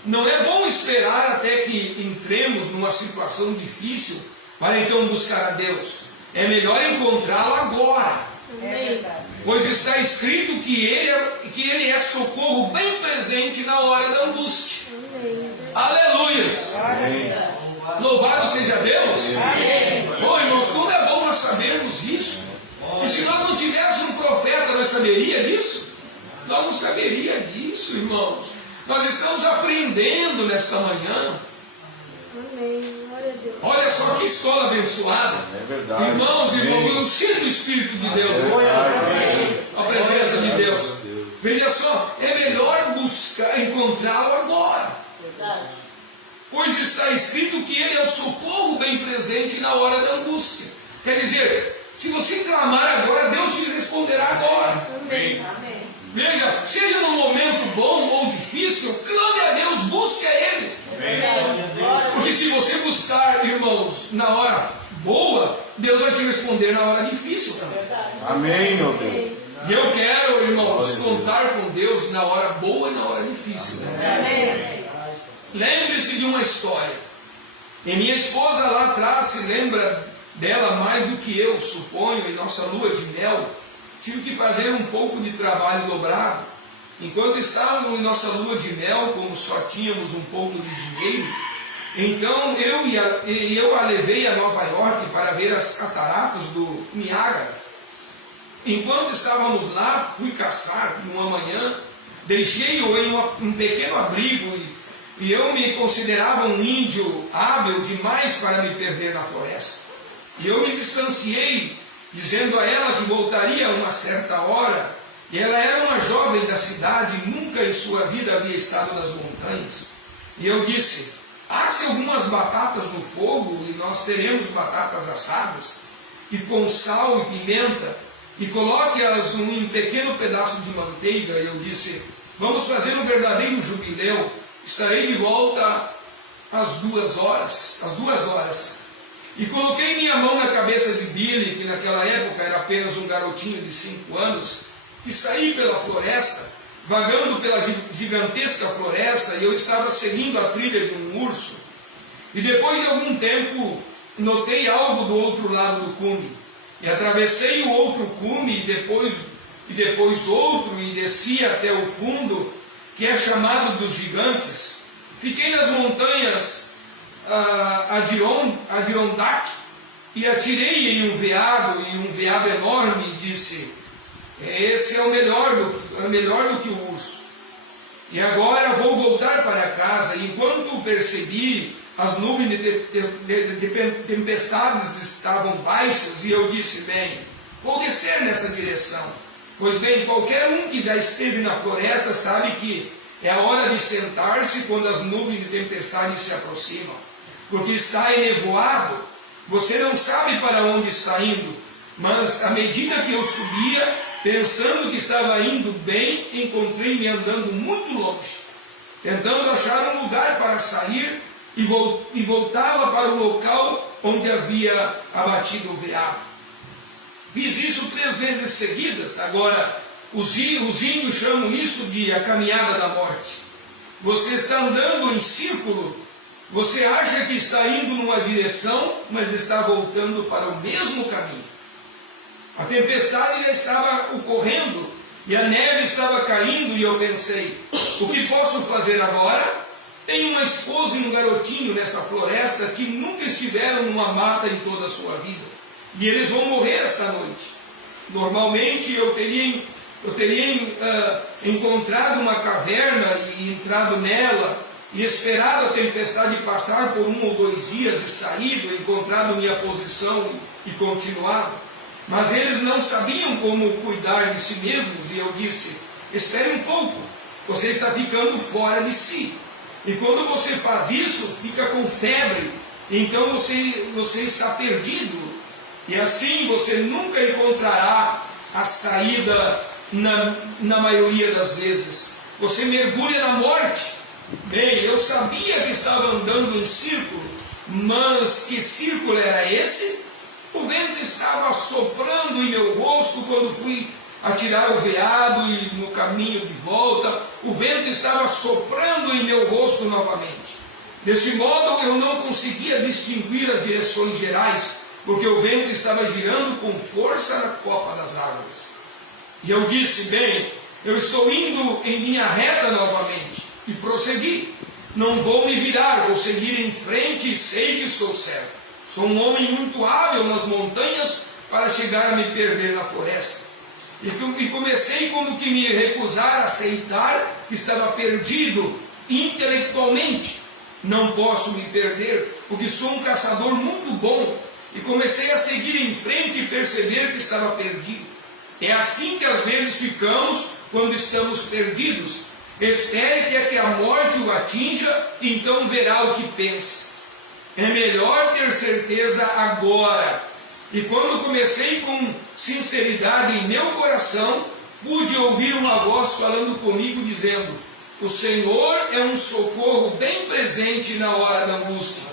Não é bom esperar até que entremos numa situação difícil para então buscar a Deus. É melhor encontrá-lo agora. Pois está escrito que ele é socorro bem presente na hora da angústia. Aleluias! Louvado seja Deus! Oh, irmãos, como é bom nós sabermos isso. E se nós não tivéssemos um profeta, nós saberia disso? Nós não saberia disso, irmãos. Nós estamos aprendendo nesta manhã. Olha só que escola abençoada. É verdade. Irmãos, eu sinto o Espírito de Deus. A presença de Deus. Veja só, é melhor buscar, encontrá-lo agora. Pois está escrito que ele é o socorro bem presente na hora da angústia. Quer dizer, se você clamar agora, Deus te responderá agora. Amém. Veja, seja num momento bom ou difícil, clame a Deus, busque a Ele. Porque se você buscar, irmãos, na hora boa, Deus vai te responder na hora difícil também. Amém, meu Deus. E eu quero, irmãos, contar com Deus na hora boa e na hora difícil. Lembre-se de uma história. E minha esposa lá atrás se lembra dela mais do que eu, suponho, em nossa lua de mel. Tive que fazer um pouco de trabalho dobrado. Enquanto estávamos em nossa lua de mel, como só tínhamos um pouco de dinheiro, então eu a levei a Nova York para ver as cataratas do Niágara. Enquanto estávamos lá, fui caçar numa manhã, deixei-o em um pequeno abrigo e eu me considerava um índio hábil demais para me perder na floresta. E eu me distanciei, dizendo a ela que voltaria a uma certa hora. E ela era uma jovem da cidade, nunca em sua vida havia estado nas montanhas. E eu disse, asse algumas batatas no fogo, e nós teremos batatas assadas, e com sal e pimenta, e coloque-as em um pequeno pedaço de manteiga. E eu disse, vamos fazer um verdadeiro jubileu, estarei de volta às 2 horas. E coloquei minha mão na cabeça de Billy, que naquela época era apenas um garotinho de 5 anos, e saí pela floresta, vagando pela gigantesca floresta, e eu estava seguindo a trilha de um urso. E depois de algum tempo, notei algo do outro lado do cume. E atravessei o outro cume, e depois outro, e desci até o fundo, que é chamado dos gigantes. Fiquei nas montanhas Adirondack, e atirei em um veado enorme, e disse, Esse é melhor do que o urso. E agora vou voltar para casa. Enquanto percebi, as nuvens de tempestades estavam baixas, e eu disse, bem, vou descer nessa direção. Pois bem, qualquer um que já esteve na floresta sabe que é a hora de sentar-se quando as nuvens de tempestade se aproximam. Porque está enevoado, você não sabe para onde está indo. Mas à medida que eu subia, pensando que estava indo bem, encontrei-me andando muito longe, tentando achar um lugar para sair, e voltava para o local onde havia abatido o veado. Fiz isso 3 vezes seguidas. Agora, os índios chamam isso de a caminhada da morte. Você está andando em círculo, você acha que está indo numa direção, mas está voltando para o mesmo caminho. A tempestade já estava ocorrendo, e a neve estava caindo, e eu pensei, o que posso fazer agora? Tenho uma esposa e um garotinho nessa floresta que nunca estiveram numa mata em toda a sua vida, e eles vão morrer esta noite. Normalmente eu teria encontrado uma caverna e entrado nela, e esperado a tempestade passar por 1 ou 2 dias e saído, encontrado minha posição e continuado. Mas eles não sabiam como cuidar de si mesmos, e eu disse, espere um pouco, você está ficando fora de si. E quando você faz isso, fica com febre, então você está perdido. E assim você nunca encontrará a saída na maioria das vezes. Você mergulha na morte. Bem, eu sabia que estava andando em círculo, mas que círculo era esse? O vento estava soprando em meu rosto quando fui atirar o veado, e no caminho de volta, o vento estava soprando em meu rosto novamente. Desse modo eu não conseguia distinguir as direções gerais, porque o vento estava girando com força na copa das árvores. E eu disse, bem, eu estou indo em linha reta novamente, e prossegui. Não vou me virar, vou seguir em frente e sei que estou certo. Sou um homem muito hábil nas montanhas para chegar a me perder na floresta. E comecei como que me recusar a aceitar que estava perdido intelectualmente. Não posso me perder, porque sou um caçador muito bom. E comecei a seguir em frente e perceber que estava perdido. É assim que às vezes ficamos quando estamos perdidos. Espere até que a morte o atinja, então verá o que pensa. É melhor ter certeza agora. E quando comecei com sinceridade em meu coração, pude ouvir uma voz falando comigo, dizendo, o Senhor é um socorro bem presente na hora da angústia.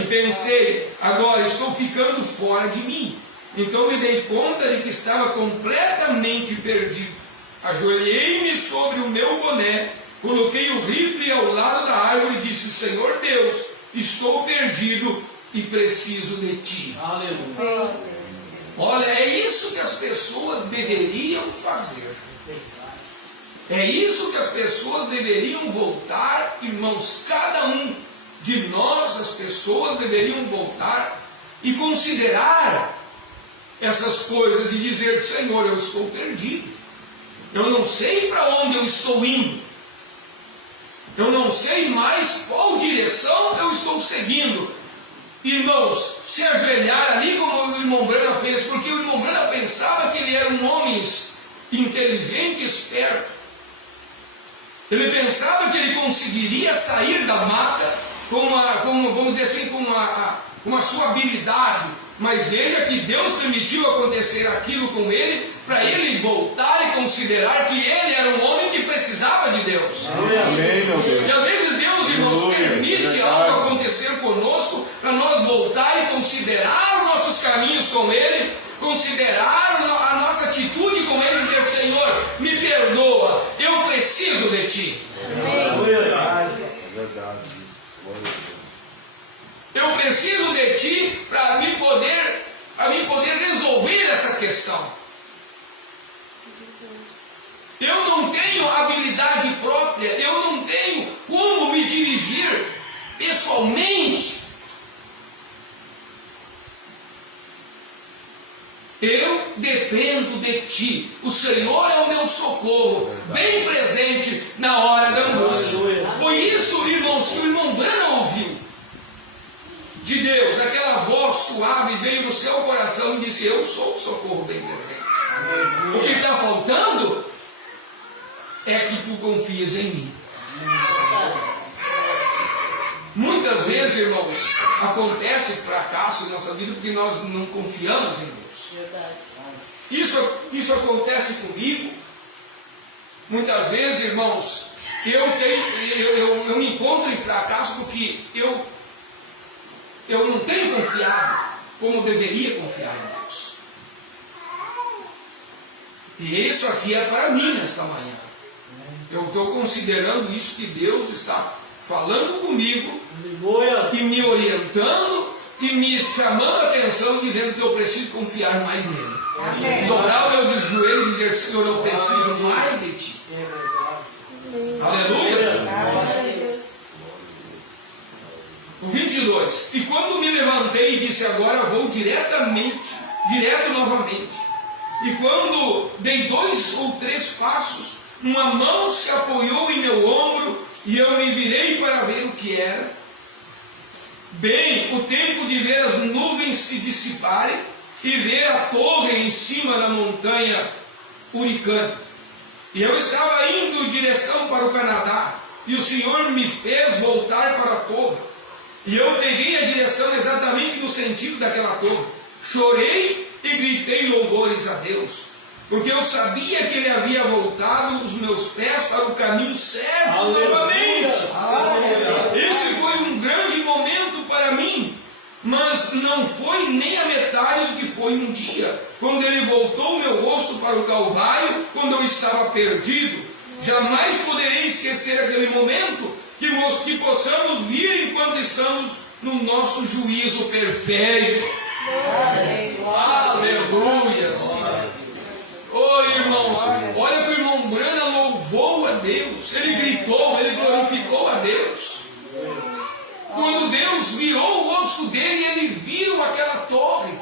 E pensei, agora estou ficando fora de mim. Então me dei conta de que estava completamente perdido. Ajoelhei-me sobre o meu boné, coloquei o rifle ao lado da árvore e disse, Senhor Deus, estou perdido e preciso de ti. Aleluia. Olha, é isso que as pessoas deveriam fazer. É isso que as pessoas deveriam voltar, irmãos. Cada um de nós, as pessoas, deveriam voltar e considerar essas coisas e dizer, Senhor, eu estou perdido. Eu não sei para onde eu estou indo. Eu não sei mais qual direção eu estou seguindo. Irmãos, se ajoelhar ali como o irmão Brana fez, porque o irmão Brana pensava que ele era um homem inteligente e esperto. Ele pensava que ele conseguiria sair da mata vamos dizer assim, com a sua habilidade. Mas veja que Deus permitiu acontecer aquilo com ele, para ele voltar e considerar que ele era um homem que precisava de Deus. Amém, meu Deus. E às vezes Deus, irmãos, permite algo acontecer conosco, para nós voltar e considerar os nossos caminhos com ele, considerar a nossa atitude com ele, e dizer, Senhor, me perdoa, eu preciso de ti. É verdade. Eu preciso de ti para me poder resolver essa questão. Eu não tenho habilidade própria, eu não tenho como me dirigir pessoalmente. Eu dependo de ti. O Senhor é o meu socorro, bem presente na hora da angústia. Foi isso, irmãos, que o irmão Branham ouviu de Deus. Aquela voz suave veio no seu coração e disse: eu sou o socorro bem presente. O que está faltando é que tu confies em mim. Muitas vezes, irmãos, acontece fracasso em nossa vida porque nós não confiamos em Deus. Isso acontece comigo. Muitas vezes, irmãos, eu me encontro em fracasso porque eu não tenho confiado como deveria confiar em Deus. E isso aqui é para mim nesta manhã. Eu estou considerando isso que Deus está falando comigo e me orientando e me chamando a atenção, dizendo que eu preciso confiar mais nele. Amém. Dobrar o meu joelho e dizer: Senhor, eu preciso mais de ti. Aleluia. O 22. E quando me levantei e disse: agora vou direto novamente. E quando dei 2 ou 3 passos, uma mão se apoiou em meu ombro e eu me virei para ver o que era. Bem, o tempo de ver as nuvens se dissiparem e ver a torre em cima da montanha Huricane. E eu estava indo em direção para o Canadá e o Senhor me fez voltar para a torre. E eu peguei a direção exatamente no sentido daquela torre. Chorei e gritei louvores a Deus, porque eu sabia que Ele havia voltado os meus pés para o caminho certo. Aleluia. Novamente. Aleluia. Esse foi um grande momento para mim, mas não foi nem a metade do que foi um dia, quando Ele voltou o meu rosto para o Calvário, quando eu estava perdido. Jamais poderei esquecer aquele momento, que possamos vir enquanto estamos no nosso juízo perfeito. Aleluia. Oh, irmãos, olha que o irmão Branham louvou a Deus, ele gritou, ele glorificou a Deus. Quando Deus virou o rosto dele, ele viu aquela torre,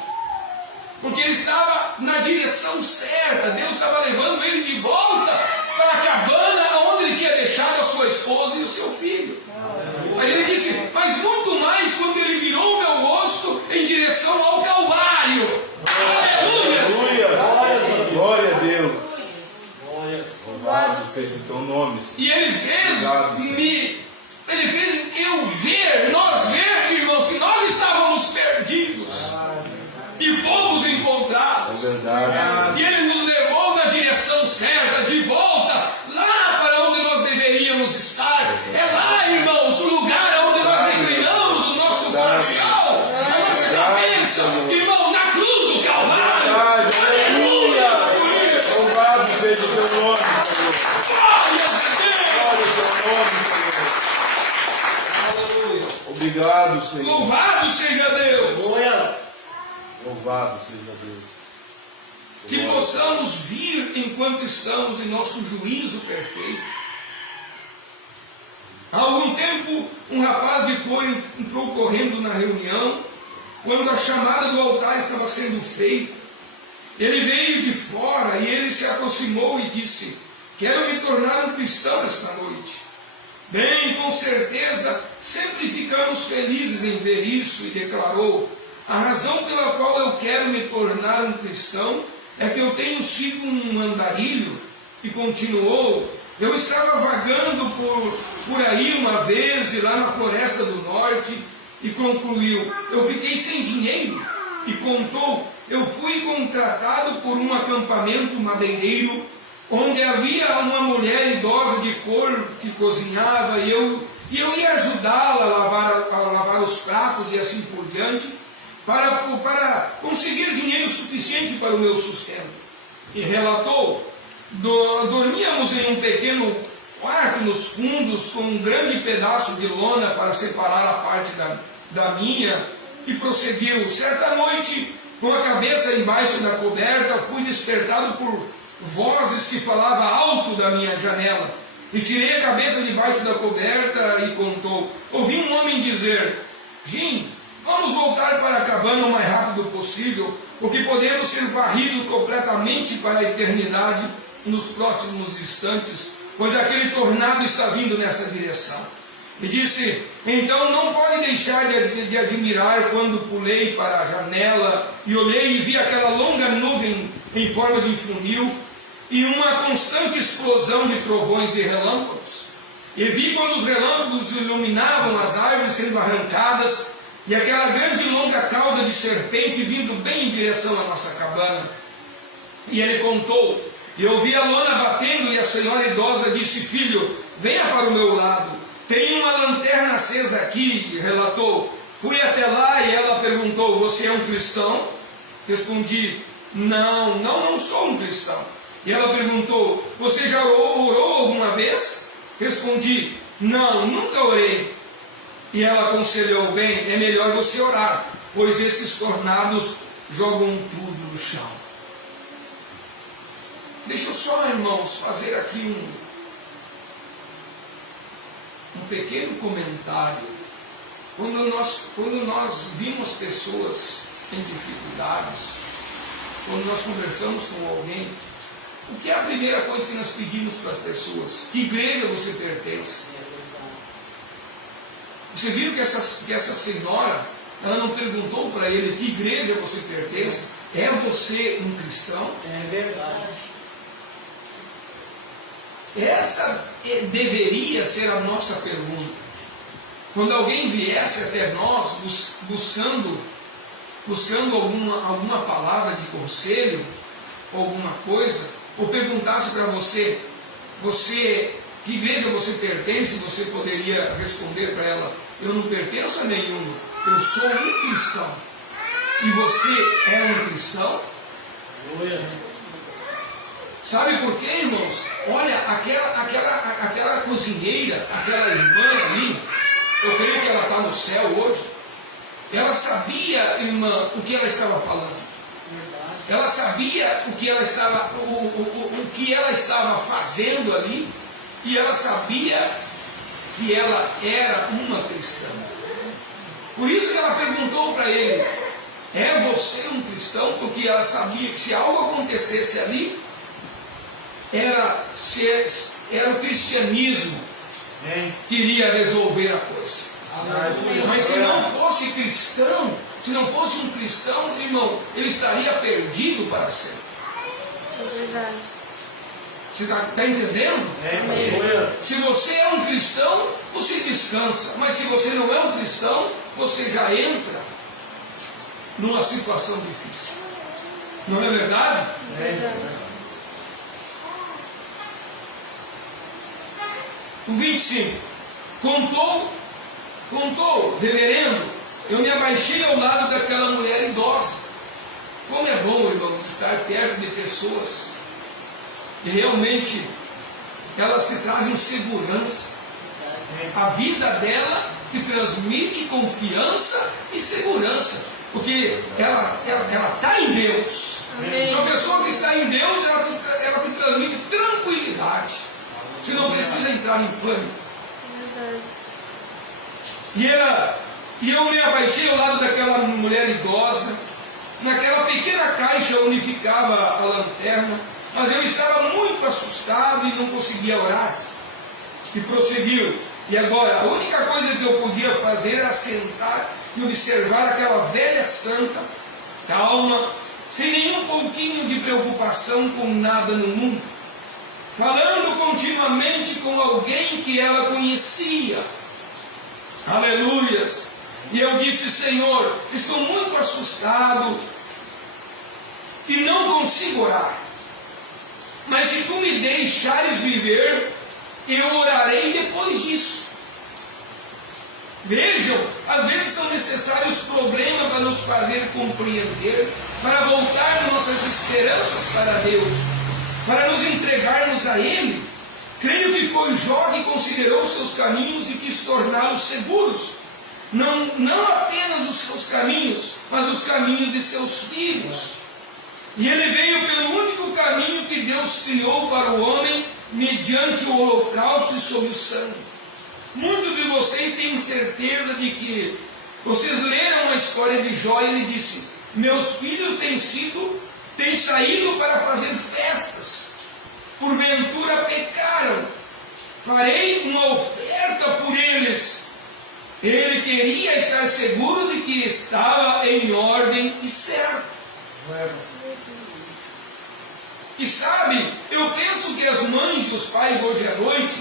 porque ele estava na direção certa. Deus estava levando ele de volta para a cabana onde ele tinha deixado a sua esposa e o seu filho. Aí ele disse: mas muito mais quando ele virou o meu rosto em direção ao Calvário. Aleluia! Glória a Deus. Louvado seja o teu nome. E ele fez eu ver, nós ver, irmãos, que nós estávamos perdidos e fomos encontrados. É verdade. E ele nos levou na direção certa, de volta lá para onde nós deveríamos estar. É lá, irmãos, o lugar onde nós reclinamos o nosso coração, a nossa cabeça, irmão, na cruz do Calvário. Aleluia! Louvado seja o teu nome, Senhor. Glória a Deus! Glória ao teu nome, Senhor. Aleluia! Obrigado, Senhor. Louvado seja Deus! Louvado seja Deus. Que possamos vir enquanto estamos em nosso juízo perfeito. Há algum tempo, um rapaz de cor entrou correndo na reunião, quando a chamada do altar estava sendo feita. Ele veio de fora e ele se aproximou e disse: quero me tornar um cristão esta noite. Bem, com certeza, sempre ficamos felizes em ver isso. E declarou: a razão pela qual eu quero me tornar um cristão é que eu tenho sido um andarilho. E continuou: eu estava vagando por aí uma vez, e lá na floresta do norte. E concluiu: eu fiquei sem dinheiro. E contou: eu fui contratado por um acampamento madeireiro, onde havia uma mulher idosa de cor que cozinhava, e eu ia ajudá-la a lavar os pratos e assim por diante, para conseguir dinheiro suficiente para o meu sustento. E relatou: dormíamos em um pequeno quarto nos fundos, com um grande pedaço de lona para separar a parte da minha. E prosseguiu: certa noite, com a cabeça embaixo da coberta, fui despertado por vozes que falavam alto da minha janela. E tirei a cabeça debaixo da coberta e contou. Ouvi um homem dizer: Jim, vamos voltar para a cabana o mais rápido possível, porque podemos ser varridos completamente para a eternidade nos próximos instantes, pois aquele tornado está vindo nessa direção. E disse: então não pode deixar de admirar quando pulei para a janela e olhei e vi aquela longa nuvem em forma de funil e uma constante explosão de trovões e relâmpagos. E vi quando os relâmpagos iluminavam as árvores sendo arrancadas e aquela grande e longa cauda de serpente vindo bem em direção à nossa cabana. E ele contou, e eu vi a lona batendo, e a senhora idosa disse: filho, venha para o meu lado, tem uma lanterna acesa aqui, relatou. Fui até lá e ela perguntou: você é um cristão? Respondi: não sou um cristão. E ela perguntou: você já orou alguma vez? Respondi: não, nunca orei. E ela aconselhou: bem, é melhor você orar, pois esses tornados jogam tudo no chão. Deixa eu só, irmãos, fazer aqui um pequeno comentário. Quando nós vimos pessoas em dificuldades, quando nós conversamos com alguém, o que é a primeira coisa que nós pedimos para as pessoas? Que igreja você pertence? Você viu que essa senhora, ela não perguntou para ele que igreja você pertence? É você um cristão? É verdade. Essa deveria ser a nossa pergunta. Quando alguém viesse até nós buscando alguma palavra de conselho, alguma coisa, ou perguntasse para você, que igreja você pertence, você poderia responder para ela: eu não pertenço a nenhuma, eu sou um cristão. E você é um cristão? Sabe por quê, irmãos? Olha, aquela cozinheira, aquela irmã ali, eu creio que ela está no céu hoje, ela sabia, irmã, o que ela estava falando. Ela sabia o que ela estava fazendo ali, e ela sabia que ela era uma cristã. Por isso que ela perguntou para ele: é você um cristão? Porque ela sabia que se algo acontecesse ali, era o cristianismo que iria resolver a coisa. Mas se não fosse cristão, se não fosse um cristão, irmão, ele estaria perdido para sempre. É verdade. Você está entendendo? Se você é um cristão, você descansa. Mas se você não é um cristão, você já entra numa situação difícil. Não é verdade? É verdade. O 25. Contou, reverendo, eu me abaixei ao lado daquela mulher idosa. Como é bom, irmãos, estar perto de pessoas que realmente elas se trazem segurança. A vida dela te transmite confiança e segurança, porque ela está em Deus. Amém. Uma pessoa que está em Deus, ela te transmite tranquilidade. Você não precisa entrar em pânico. É verdade. E eu me abaixei ao lado daquela mulher idosa, naquela pequena caixa onde ficava a lanterna, mas eu estava muito assustado e não conseguia orar. E prosseguiu: e agora, a única coisa que eu podia fazer era sentar e observar aquela velha santa, calma, sem nenhum pouquinho de preocupação com nada no mundo, falando continuamente com alguém que ela conhecia. Aleluias! E eu disse: Senhor, estou muito assustado e não consigo orar. Mas se tu me deixares viver, eu orarei depois disso. Vejam, às vezes são necessários problemas para nos fazer compreender, para voltar nossas esperanças para Deus, para nos entregarmos a Ele. Creio que foi Jó que considerou os seus caminhos e quis torná-los seguros. Não apenas os seus caminhos, mas os caminhos de seus filhos. E ele veio pelo único caminho que Deus criou para o homem, mediante o holocausto e sob o sangue. Muitos de vocês têm certeza de que vocês leram a história de Jó e ele disse: Meus filhos têm saído para fazer festas. Porventura pecaram. Farei uma oferta por eles. Ele queria estar seguro de que estava em ordem e certo. E sabe, eu penso que as mães e os pais hoje à noite,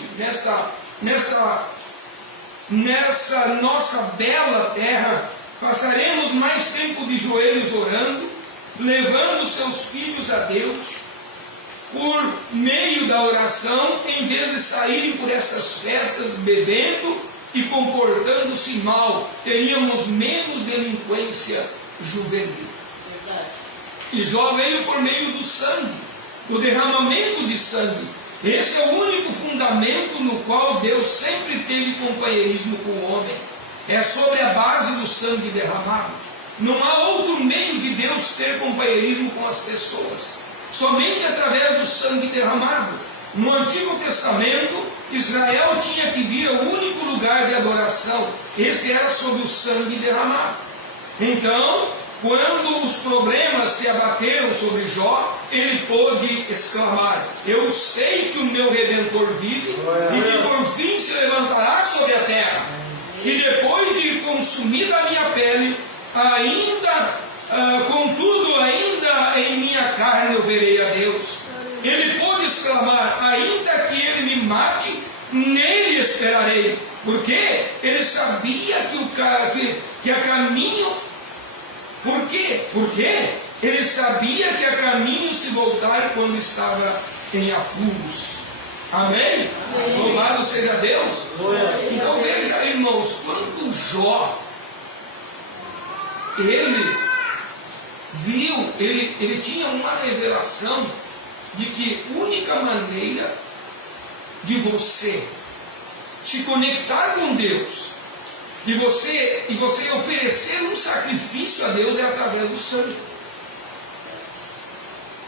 nessa nossa bela terra, passaremos mais tempo de joelhos orando, levando seus filhos a Deus, por meio da oração, em vez de saírem por essas festas bebendo e comportando-se mal. Teríamos menos delinquência juvenil. E Jó veio por meio do sangue, do derramamento de sangue. Esse é o único fundamento no qual Deus sempre teve companheirismo com o homem. É sobre a base do sangue derramado. Não há outro meio de Deus ter companheirismo com as pessoas, somente através do sangue derramado. No Antigo Testamento, Israel tinha que vir ao único lugar de adoração. Esse era sobre o sangue derramado. Então, quando os problemas se abateram sobre Jó, ele pôde exclamar: eu sei que o meu Redentor vive e que por fim se levantará sobre a terra. E depois de consumida a minha pele, contudo, ainda em minha carne eu verei a Deus. Ele pôde exclamar: ainda que ele me mate, nele esperarei. Porque ele sabia que a caminho. Por quê? Porque ele sabia que a caminho se voltar quando estava em apuros. Amém? Amém. Louvado seja Deus. Então veja, irmãos, quando Jó, ele viu, ele tinha uma revelação de que a única maneira de você se conectar com Deus, e você oferecer um sacrifício a Deus, é através do sangue.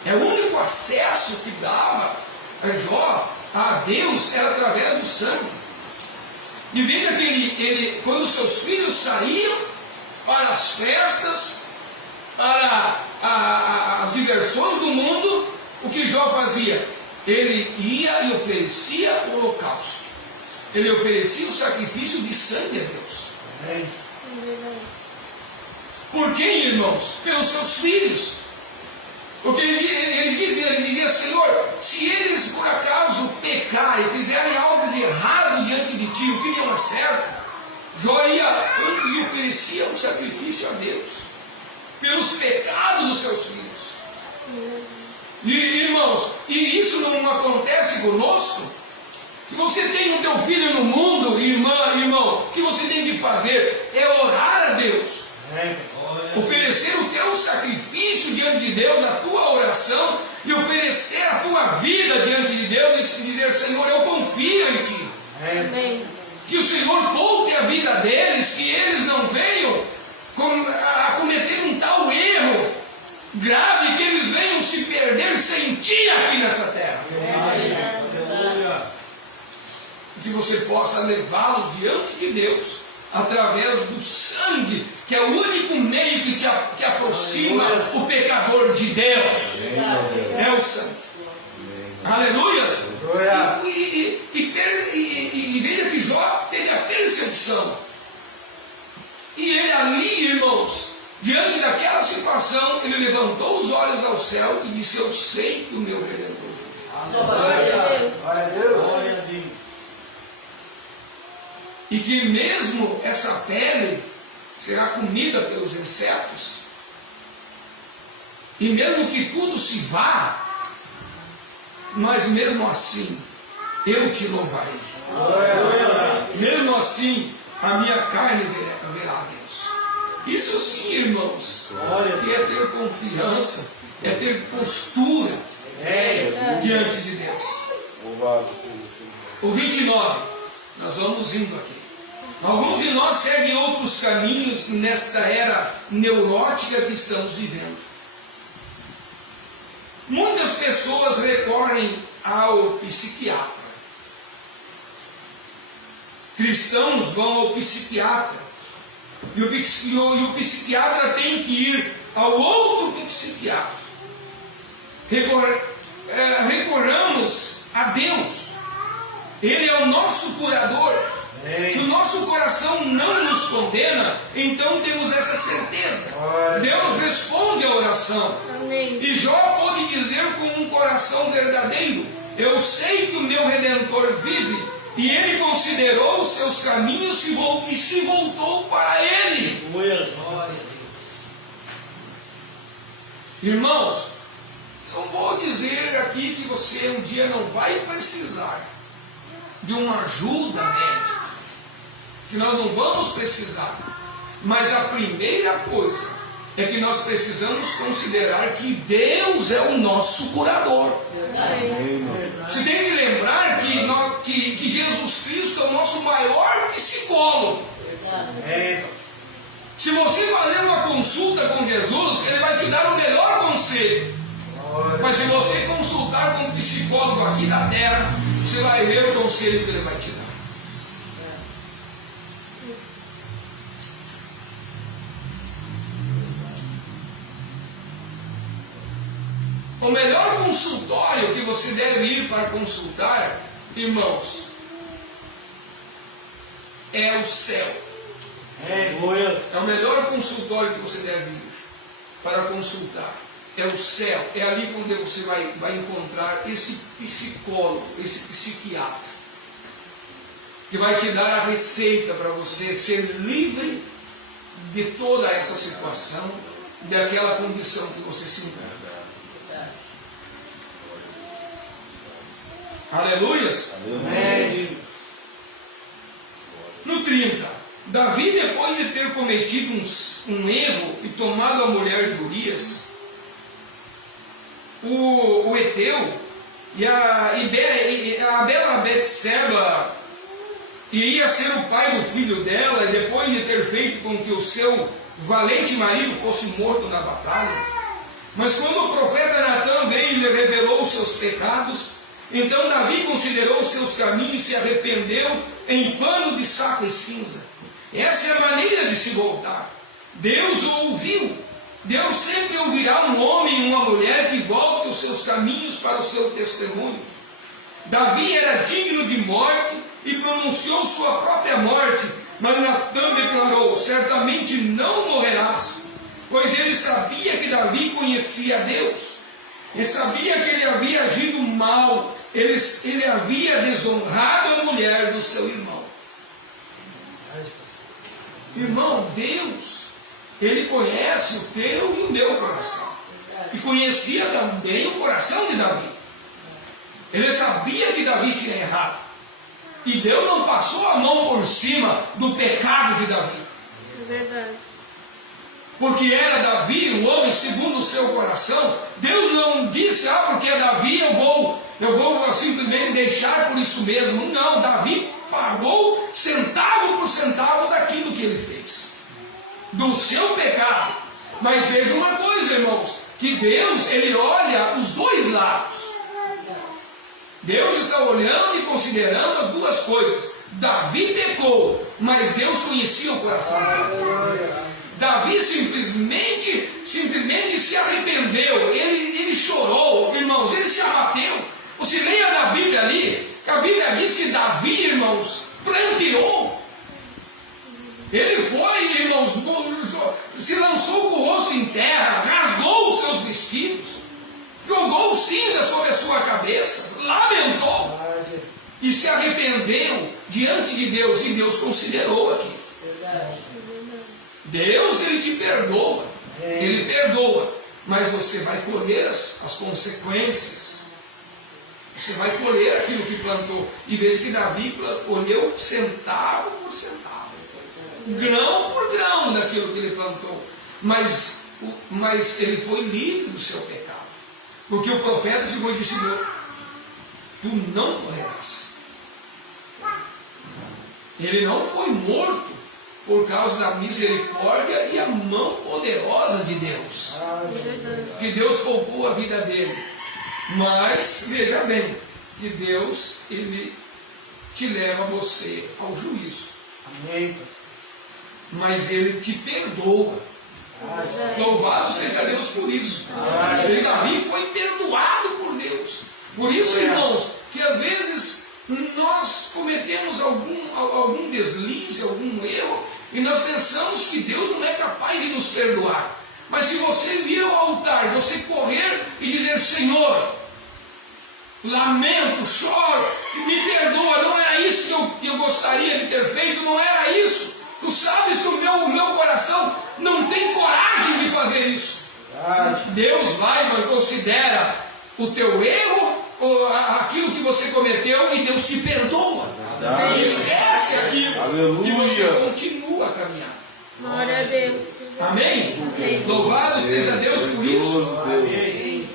É o único acesso que dava a Jó a Deus, era através do sangue. E veja que ele, quando seus filhos saíam para as festas, para as diversões do mundo, o que Jó fazia? Ele ia e oferecia o holocausto. Ele oferecia o sacrifício de sangue a Deus. Por quem, irmãos? Pelos seus filhos. Porque ele dizia: Senhor, se eles por acaso pecarem, fizerem algo de errado diante de ti, o que não é certo, Jó ia antes e oferecia um sacrifício a Deus pelos pecados dos seus filhos. E, irmãos, e isso não acontece conosco? Se você tem o teu filho no mundo, irmão, o que você tem que fazer é orar a Deus. Oferecer o teu sacrifício diante de Deus, a tua oração, e oferecer a tua vida diante de Deus, e dizer: Senhor, eu confio em Ti. Amém. Que o Senhor poupe a vida deles, que eles não venham a cometer um tal erro grave, que eles venham se perder sem Ti aqui nessa terra. Que você possa levá-lo diante de Deus através do sangue, que é o único meio que aproxima o pecador de Deus. É o sangue. Aleluias! E veja que Jó teve a percepção. E ele ali, irmãos, diante daquela situação, ele levantou os olhos ao céu e disse: eu sei que o meu Redentor vive. Glória a Deus. Glória a Deus. E que mesmo essa pele será comida pelos insetos, e mesmo que tudo se vá, mas mesmo assim eu te louvarei. Mesmo assim a minha carne verá Deus. Isso sim, irmãos, que é ter confiança, é ter postura diante de Deus. O 29, nós vamos indo aqui. Alguns de nós seguem outros caminhos nesta era neurótica que estamos vivendo. Muitas pessoas recorrem ao psiquiatra. Cristãos vão ao psiquiatra E o psiquiatra tem que ir ao outro psiquiatra. Recorramos a Deus. Ele é o nosso curador. Se o nosso coração não nos condena, então temos essa certeza. Deus responde a oração. Amém. E Jó pôde dizer com um coração verdadeiro: eu sei que o meu Redentor vive, e ele considerou os seus caminhos e se voltou para ele. Irmãos, eu vou dizer aqui que você um dia não vai precisar de uma ajuda médica, que nós não vamos precisar, mas a primeira coisa é que nós precisamos considerar que Deus é o nosso curador. Você tem que lembrar que Jesus Cristo é o nosso maior psicólogo. Se você fazer uma consulta com Jesus, Ele vai te dar o melhor conselho. Mas se você consultar com um psicólogo aqui da terra, você vai ver o conselho que Ele vai te dar. O melhor consultório que você deve ir para consultar, irmãos, é o céu. É o melhor consultório que você deve ir para consultar. É o céu. É ali onde você vai encontrar esse psicólogo, esse psiquiatra, que vai te dar a receita para você ser livre de toda essa situação, daquela condição que você se encontra. Aleluias? Amém. No 30, Davi, depois de ter cometido um erro e tomado a mulher de Urias, o Eteu e a bela Betseba iria ser o pai do filho dela, e depois de ter feito com que o seu valente marido fosse morto na batalha. Mas quando o profeta Natã veio e lhe revelou os seus pecados, então Davi considerou os seus caminhos e se arrependeu em pano de saco e cinza. Essa é a maneira de se voltar. Deus o ouviu. Deus sempre ouvirá um homem e uma mulher que volte os seus caminhos para o seu testemunho. Davi era digno de morte e pronunciou sua própria morte, mas Natã declarou: certamente não morrerás, pois ele sabia que Davi conhecia a Deus. Ele sabia que ele havia agido mal, ele havia desonrado a mulher do seu irmão. Irmão, Deus, Ele conhece o teu e o meu coração. E conhecia também o coração de Davi. Ele sabia que Davi tinha errado. E Deus não passou a mão por cima do pecado de Davi. É verdade. Porque era Davi, um homem segundo o seu coração. Deus não disse: porque é Davi eu vou simplesmente deixar por isso mesmo. Não, Davi pagou centavo por centavo daquilo que ele fez, do seu pecado. Mas veja uma coisa, irmãos, que Deus, Ele olha os dois lados. Deus está olhando e considerando as duas coisas. Davi pecou, mas Deus conhecia o coração dele. Davi simplesmente se arrependeu, ele chorou, irmãos, ele se abateu. Você leia na Bíblia ali, que a Bíblia diz que Davi, irmãos, pranteou. Ele foi, irmãos, se lançou com o rosto em terra, rasgou os seus vestidos, jogou cinza sobre a sua cabeça, lamentou e se arrependeu diante de Deus, e Deus considerou aqui. Deus, Ele te perdoa, Ele perdoa, mas você vai colher as consequências. Você vai colher aquilo que plantou. E veja que Davi colheu centavo por centavo, grão por grão daquilo que ele plantou. Mas ele foi livre do seu pecado. Porque o profeta chegou e disse: tu não morrerás. Ele não foi morto por causa da misericórdia e a mão poderosa de Deus. Que Deus poupou a vida dele. Mas, veja bem, que Deus, Ele te leva você ao juízo. Amém. mas Ele te perdoa. Louvado seja Deus por isso. E Davi foi perdoado por Deus. Por isso, irmãos, que às vezes nós cometemos algum deslize, algum erro, e nós pensamos que Deus não é capaz de nos perdoar. Mas se você vir ao altar, você correr e dizer: Senhor, lamento, choro, me perdoa, não era isso que eu gostaria de ter feito, não era isso. Tu sabes que o meu coração não tem coragem de fazer isso. Deus vai, mas considera o teu erro, ou aquilo que você cometeu, e Deus te perdoa. Esquece aquilo. Aleluia. E você continua a caminhar. Glória a Deus. Amém? Louvado seja Deus por isso. Amém.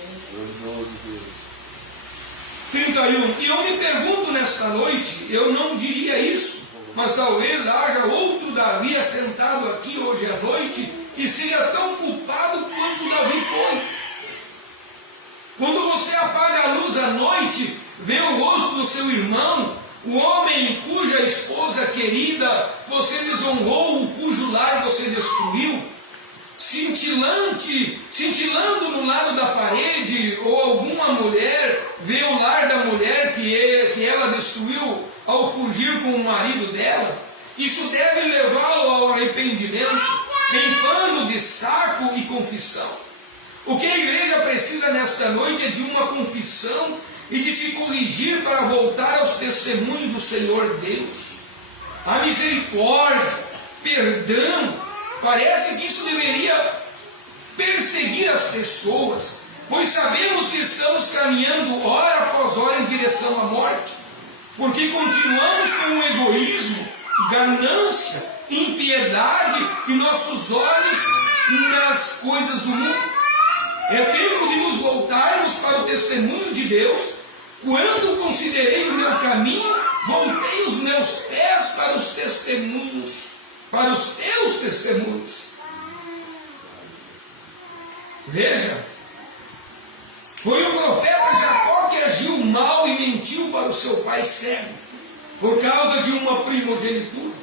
31. E eu me pergunto nesta noite, eu não diria isso, mas talvez haja outro Davi assentado aqui hoje à noite e seja tão culpado quanto Davi foi. Quando você apaga a luz à noite, vê o rosto do seu irmão, o homem cuja esposa querida você desonrou, cujo lar você destruiu, cintilando no lado da parede, ou alguma mulher vê o lar da mulher que ela destruiu ao fugir com o marido dela, isso deve levá-lo ao arrependimento, em pano de saco e confissão. O que a igreja precisa nesta noite é de uma confissão e de se corrigir para voltar aos testemunhos do Senhor Deus. A misericórdia, perdão, parece que isso deveria perseguir as pessoas, pois sabemos que estamos caminhando hora após hora em direção à morte, porque continuamos com o egoísmo, ganância, impiedade e nossos olhos nas coisas do mundo. É tempo de nos voltarmos para o testemunho de Deus. Quando considerei o meu caminho, voltei os meus pés para os testemunhos, para os teus testemunhos. Veja, foi o profeta Jacó que agiu mal e mentiu para o seu pai cego, por causa de uma primogenitura.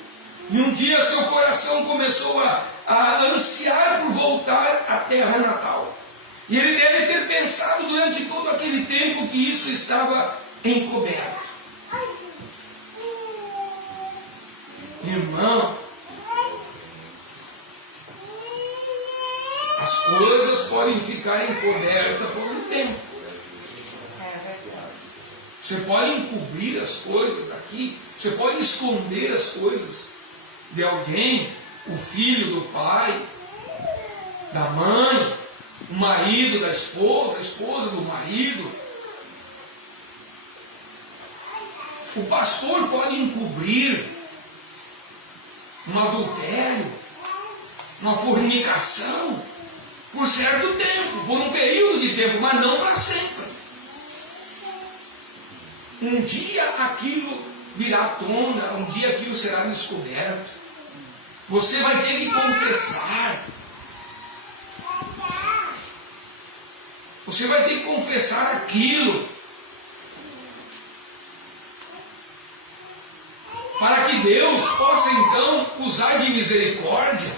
E um dia seu coração começou a ansiar por voltar à terra natal. E ele deve ter pensado durante todo aquele tempo que isso estava encoberto. Irmão, as coisas podem ficar encobertas por um tempo. Você pode encobrir as coisas aqui, você pode esconder as coisas de alguém, o filho do pai, da mãe, o marido da esposa, a esposa do marido. O pastor pode encobrir um adultério, uma fornicação, por certo tempo, por um período de tempo, mas não para sempre. Um dia aquilo virá à tona, um dia aquilo será descoberto. Você vai ter que confessar. Você vai ter que confessar aquilo, para que Deus possa então usar de misericórdia.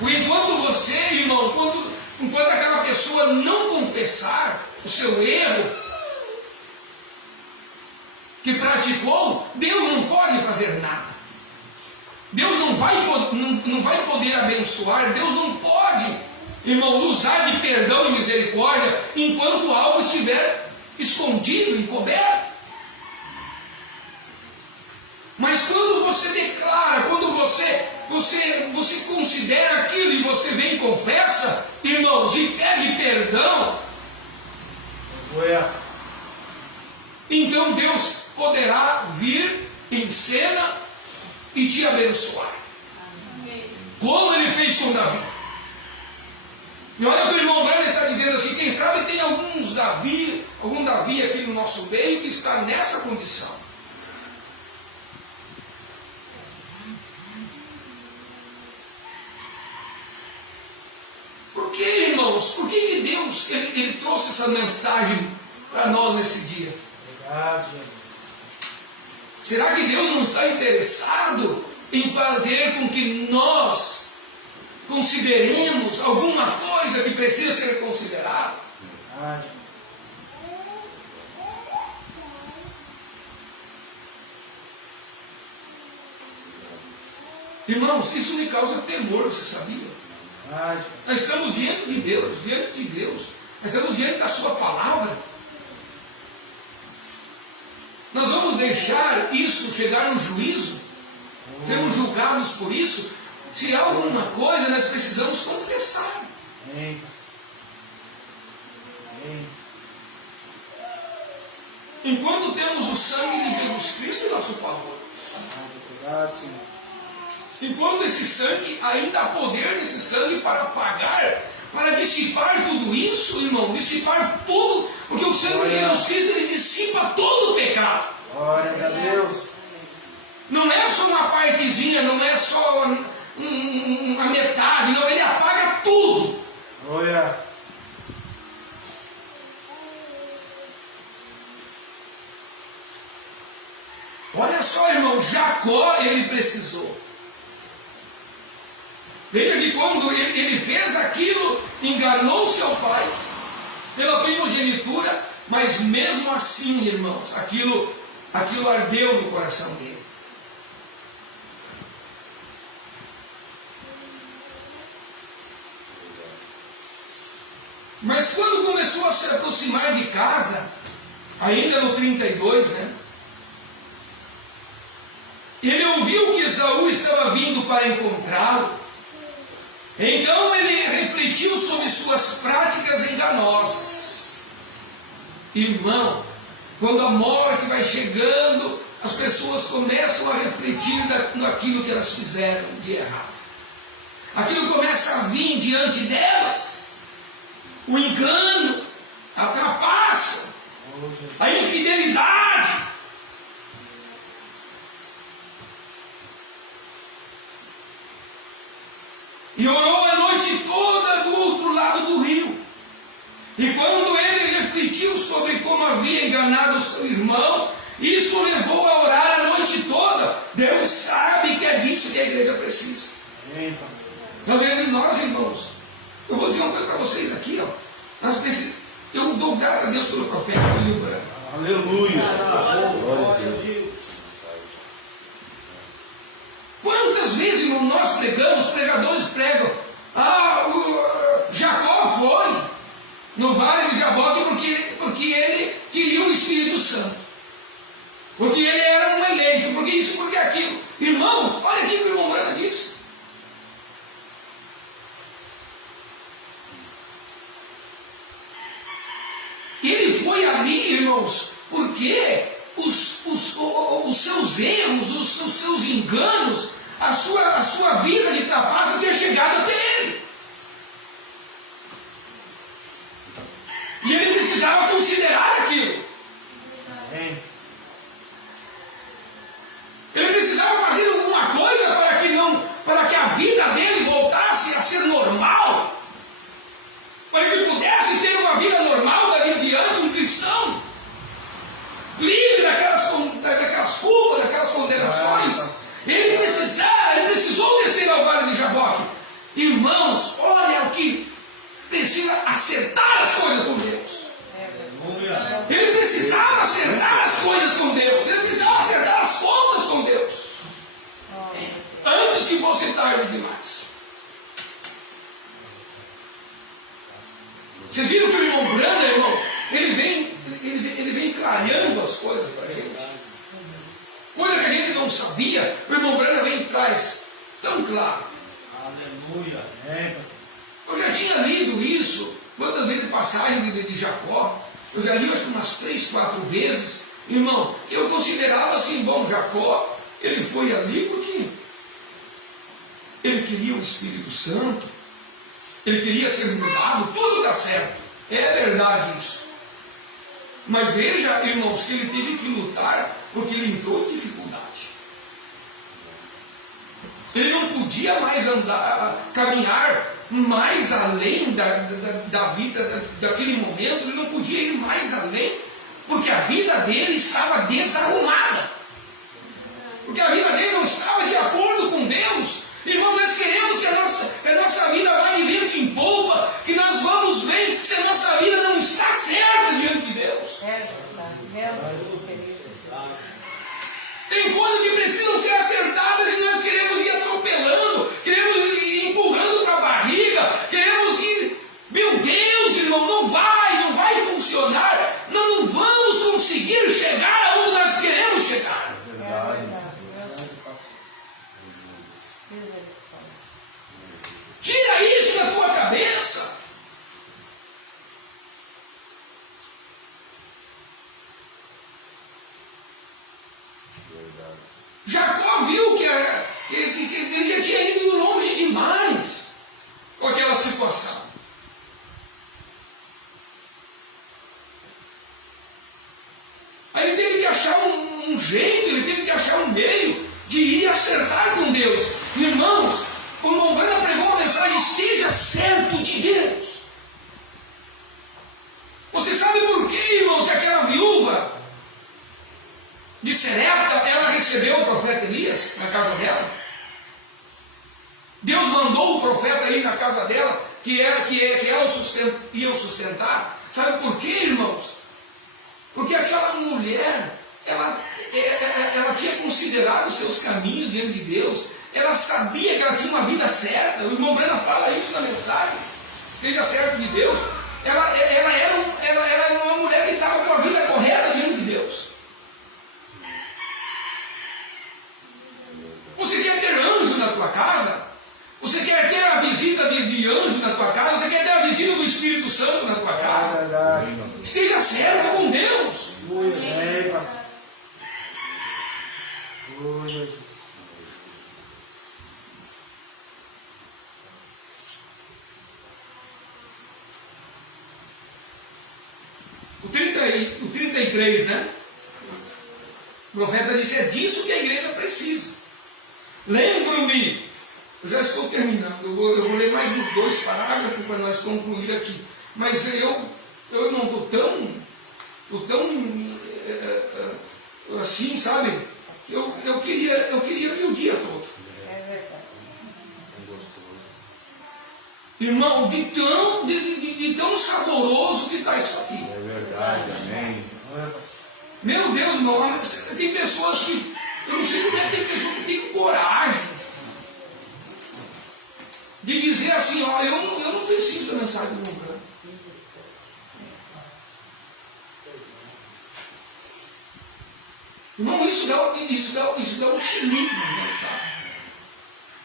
Enquanto você, irmão, enquanto aquela pessoa não confessar o seu erro que praticou, Deus não pode fazer nada. Deus não vai poder abençoar, Deus não pode, irmão, usar de perdão e misericórdia enquanto algo estiver escondido, encoberto. Mas quando você declara, quando você considera aquilo e você vem e confessa, irmãos, e pede perdão, então Deus poderá vir em cena e te abençoar. Como ele fez com Davi. E olha o que o irmão Branham está dizendo assim: quem sabe tem algum Davi aqui no nosso meio que está nessa condição. Por que, irmãos? Por que Deus ele trouxe essa mensagem para nós nesse dia? Será que Deus não está interessado em fazer com que nós consideremos alguma coisa que precisa ser considerada. Irmãos, isso me causa temor, você sabia? Nós estamos diante de Deus, nós estamos diante da sua palavra. Nós vamos deixar isso chegar no juízo, sermos julgados por isso. Se há alguma coisa, nós precisamos confessar. Enquanto temos o sangue de Jesus Cristo em nosso favor, enquanto esse sangue, ainda há poder nesse sangue para pagar, para dissipar tudo isso, irmão, dissipar tudo, porque o sangue de Jesus Cristo, ele dissipa todo o pecado. Glória a Deus. Não é só uma partezinha, não é só uma metade, não, ele apaga tudo. Glória. Olha só, irmão, Jacó, ele precisou. Veja que quando ele fez aquilo, enganou seu pai pela primogenitura, mas mesmo assim, irmãos, aquilo ardeu no coração dele. Mas quando começou a se aproximar de casa, ainda no 32, né? Ele ouviu que Esaú estava vindo para encontrá-lo. Então ele refletiu sobre suas práticas enganosas. Irmão, quando a morte vai chegando, as pessoas começam a refletir naquilo que elas fizeram de errado. Aquilo começa a vir diante delas. O engano, a trapaça, a infidelidade. E orou a noite toda do outro lado do rio. E quando ele refletiu sobre como havia enganado seu irmão, isso o levou a orar a noite toda. Deus sabe que é disso que a igreja precisa. Talvez nós, irmãos, eu vou dizer uma coisa para vocês aqui, ó. Eu dou graças a Deus pelo profeta William Branham. Aleluia. Quantas vezes, irmão, nós pregamos, os pregadores pregam, Jacó foi no vale de Jaboque porque ele queria o Espírito Santo, porque ele era um eleito, porque isso, porque aquilo. Irmãos, olha aqui o que o irmão Branham disse. Ele foi ali, irmãos, porque os seus erros, os seus enganos, a sua vida de trapaça tinha chegado até ele. E ele precisava considerar aquilo. Ele precisava fazer alguma coisa para que a vida dele voltasse a ser normal. Para que ele pudesse ter uma vida normal dali em diante, um cristão livre daquelas culpas, daquelas condenações. Ele precisou descer ao vale de Jaboque. Irmãos, olha o que precisa acertar as coisas com Deus. Ele precisava acertar as coisas com Deus. Ele precisava acertar as contas com Deus. Antes que fosse tarde demais. Vocês viram que o irmão Branham, irmão, ele vem clareando as coisas para a gente. Coisa que a gente não sabia, o irmão Branham vem e traz tão claro. Aleluia. Eu já tinha lido isso, quantas vezes passagem de Jacó. Eu já li acho que umas 3, 4 vezes. Irmão, eu considerava assim, bom, Jacó, ele foi ali porque ele queria o Espírito Santo, ele queria ser mudado, tudo dá certo. É verdade isso. Mas veja, irmãos, que ele teve que lutar porque ele entrou em dificuldade. Ele não podia mais caminhar mais além da vida, daquele momento. Ele não podia ir mais além, porque a vida dele estava desarrumada. porque a vida dele não estava de acordo com Deus. Irmão, nós queremos que a nossa vida vá de vento em polpa, que nós vamos bem, se a nossa vida não está certa diante de Deus. Tem coisas que precisam ser acertadas e nós queremos ir atropelando, queremos ir empurrando com a barriga, queremos ir... Meu Deus, irmão, não vai funcionar. Nós não vamos conseguir chegar aonde nós queremos chegar. Tira isso da tua cabeça. Jacó viu que ele já tinha ido longe demais com aquela situação. Aí ele teve que achar um jeito, ele teve que achar um meio de ir acertar com Deus. Irmãos, o irmão Branham pregou uma mensagem: esteja certo de Deus. Você sabe por quê, irmãos, que aquela viúva de Serepta, ela recebeu o profeta Elias na casa dela? Deus mandou o profeta ir na casa dela, que ela ia o sustentar. Sabe por quê, irmãos? Porque aquela mulher, ela tinha considerado os seus caminhos diante de Deus. Ela sabia que ela tinha uma vida certa. O irmão Brena fala isso na mensagem: esteja certo de Deus. Ela era uma mulher que estava com a vida correta diante de Deus. Você quer ter anjo na tua casa? Você quer ter a visita de anjo na tua casa? Você quer ter a visita do Espírito Santo na tua casa? Esteja certo com Deus. O 33, né? O profeta disse: é disso que a igreja precisa. Lembro-me. Eu já estou terminando, eu vou ler mais uns 2 parágrafos para nós concluir aqui. Mas eu não estou tão assim, sabe? Eu queria ir o dia todo. É verdade. Irmão, de tão saboroso que está isso aqui. É verdade, amém. Meu Deus, irmão, tem pessoas que, eu não sei como é que tem pessoas que têm coragem de dizer assim: ó, eu não preciso da mensagem do irmão Branham. Irmão, isso dá um chilique na gente, sabe?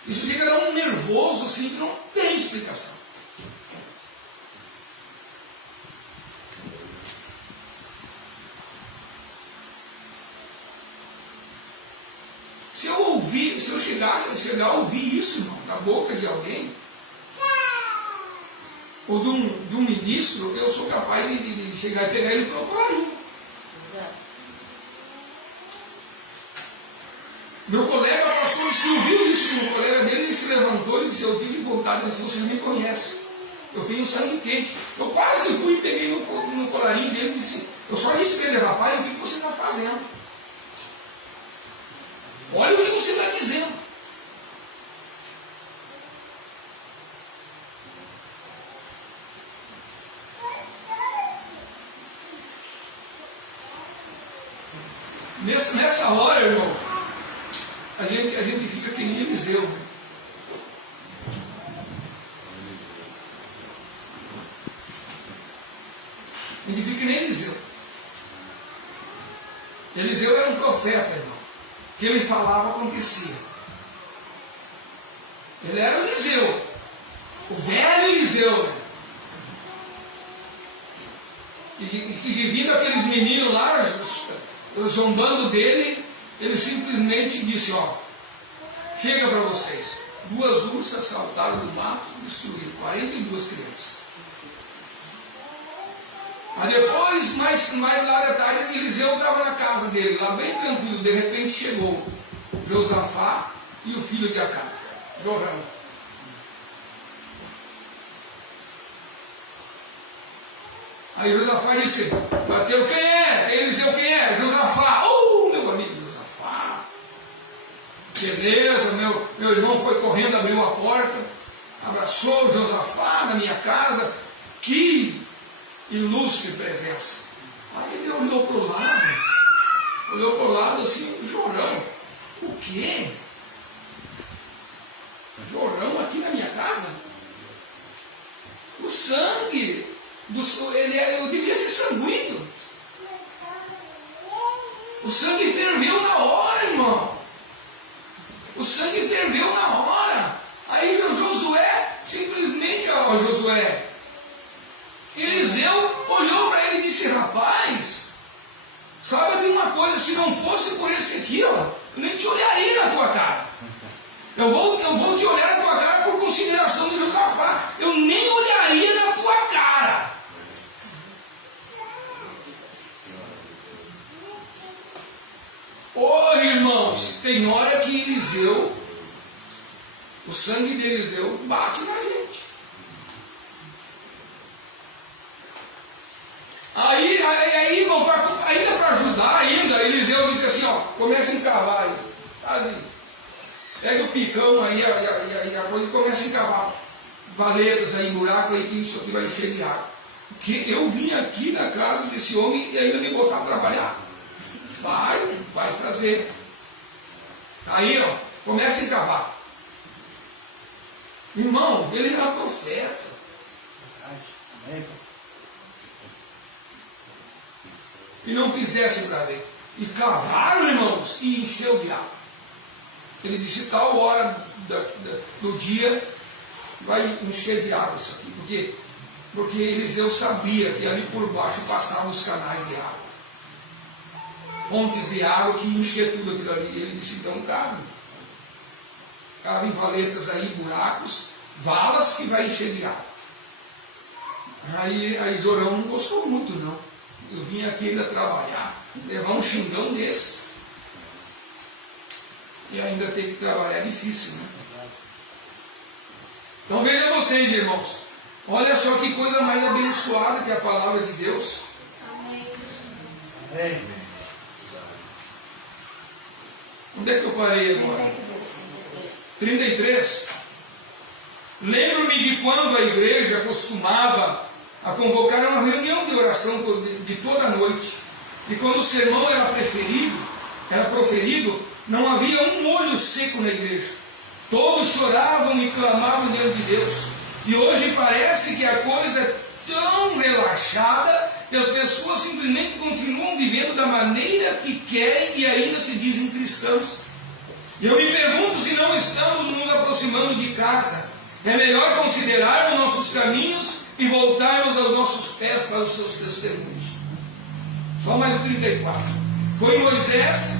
Isso chega a dar um nervoso assim que não tem explicação. Se eu chegar a ouvir isso, irmão, da boca de alguém, ou de um ministro, eu sou capaz de chegar e pegar ele e procurar ele. Meu colega pastor, se ouviu isso de um colega dele, ele se levantou e disse: eu tive vontade, mas vocês me conhecem, eu tenho sangue quente. Eu quase que fui e peguei no colarinho dele e disse: eu só disse para ele: rapaz, o que você está fazendo? Olha o que você está dizendo. Nessa hora, irmão, a gente fica que nem Eliseu. A gente fica que nem Eliseu. Eliseu era um profeta, irmão. O que ele falava acontecia. Ele era o Eliseu, o velho Eliseu, né? E vindo aqueles meninos lá zombando dele, ele simplesmente disse: ó, chega para vocês. 2 ursas saltaram do mato e destruíram 42 crianças. Aí depois, mais lá da tarde, Eliseu estava na casa dele, lá bem tranquilo. De repente chegou Josafá e o filho de Acabe, Joram. Aí Josafá disse: bateu, quem é? Eliseu, quem é? Josafá. Meu amigo Josafá. Beleza, meu irmão foi correndo, abriu a porta, abraçou o Josafá na minha casa. Que ilustre presença. Aí ele olhou para o lado assim, Jorão. O quê? Jorão aqui na minha casa? O sangue, eu devia ser sanguíneo. O sangue ferveu na hora, irmão. O sangue ferveu na hora. Aí o Josué, simplesmente, Josué, Eliseu olhou para ele e disse: rapaz, sabe de uma coisa, se não fosse por esse aqui, eu nem te olharia na tua cara. Eu vou te olhar na tua cara por consideração de Josafá. Eu nem olharia na tua cara. Ô irmãos, tem hora que Eliseu, o sangue de Eliseu bate na gente. Aí irmão, ainda para ajudar, Eliseu disse assim, ó, começa a encavar aí. Assim, pega o picão aí, a coisa, e começa a encavar valetas aí, buraco aí, que isso aqui vai encher de água. Porque eu vim aqui na casa desse homem e ainda me botar para trabalhar. Vai fazer. Aí, ó, começa a encavar. Irmão, ele era profeta. E não fizesse para ver. E cavaram, irmãos, e encheu de água. Ele disse: tal hora do dia vai encher de água isso aqui. Porque Eliseu sabia que ali por baixo passavam os canais de água. Fontes de água que enchia tudo aquilo ali. Ele disse: então cavem valetas aí, buracos, valas que vai encher de água. Aí Jorão não gostou muito não. Eu vim aqui ainda trabalhar, levar um xingão desse. E ainda ter que trabalhar é difícil, né? Então vejam vocês, irmãos. Olha só que coisa mais abençoada que é a palavra de Deus. Amém. Onde é que eu parei agora? 33. Lembro-me de quando a igreja costumava a convocar uma reunião de oração de toda a noite. E quando o sermão era proferido, não havia um olho seco na igreja. Todos choravam e clamavam diante de Deus. E hoje parece que a coisa é tão relaxada que as pessoas simplesmente continuam vivendo da maneira que querem e ainda se dizem cristãos. E eu me pergunto se não estamos nos aproximando de casa. É melhor considerarmos nossos caminhos e voltarmos aos nossos pés para os seus testemunhos. Só mais o 34. Foi Moisés,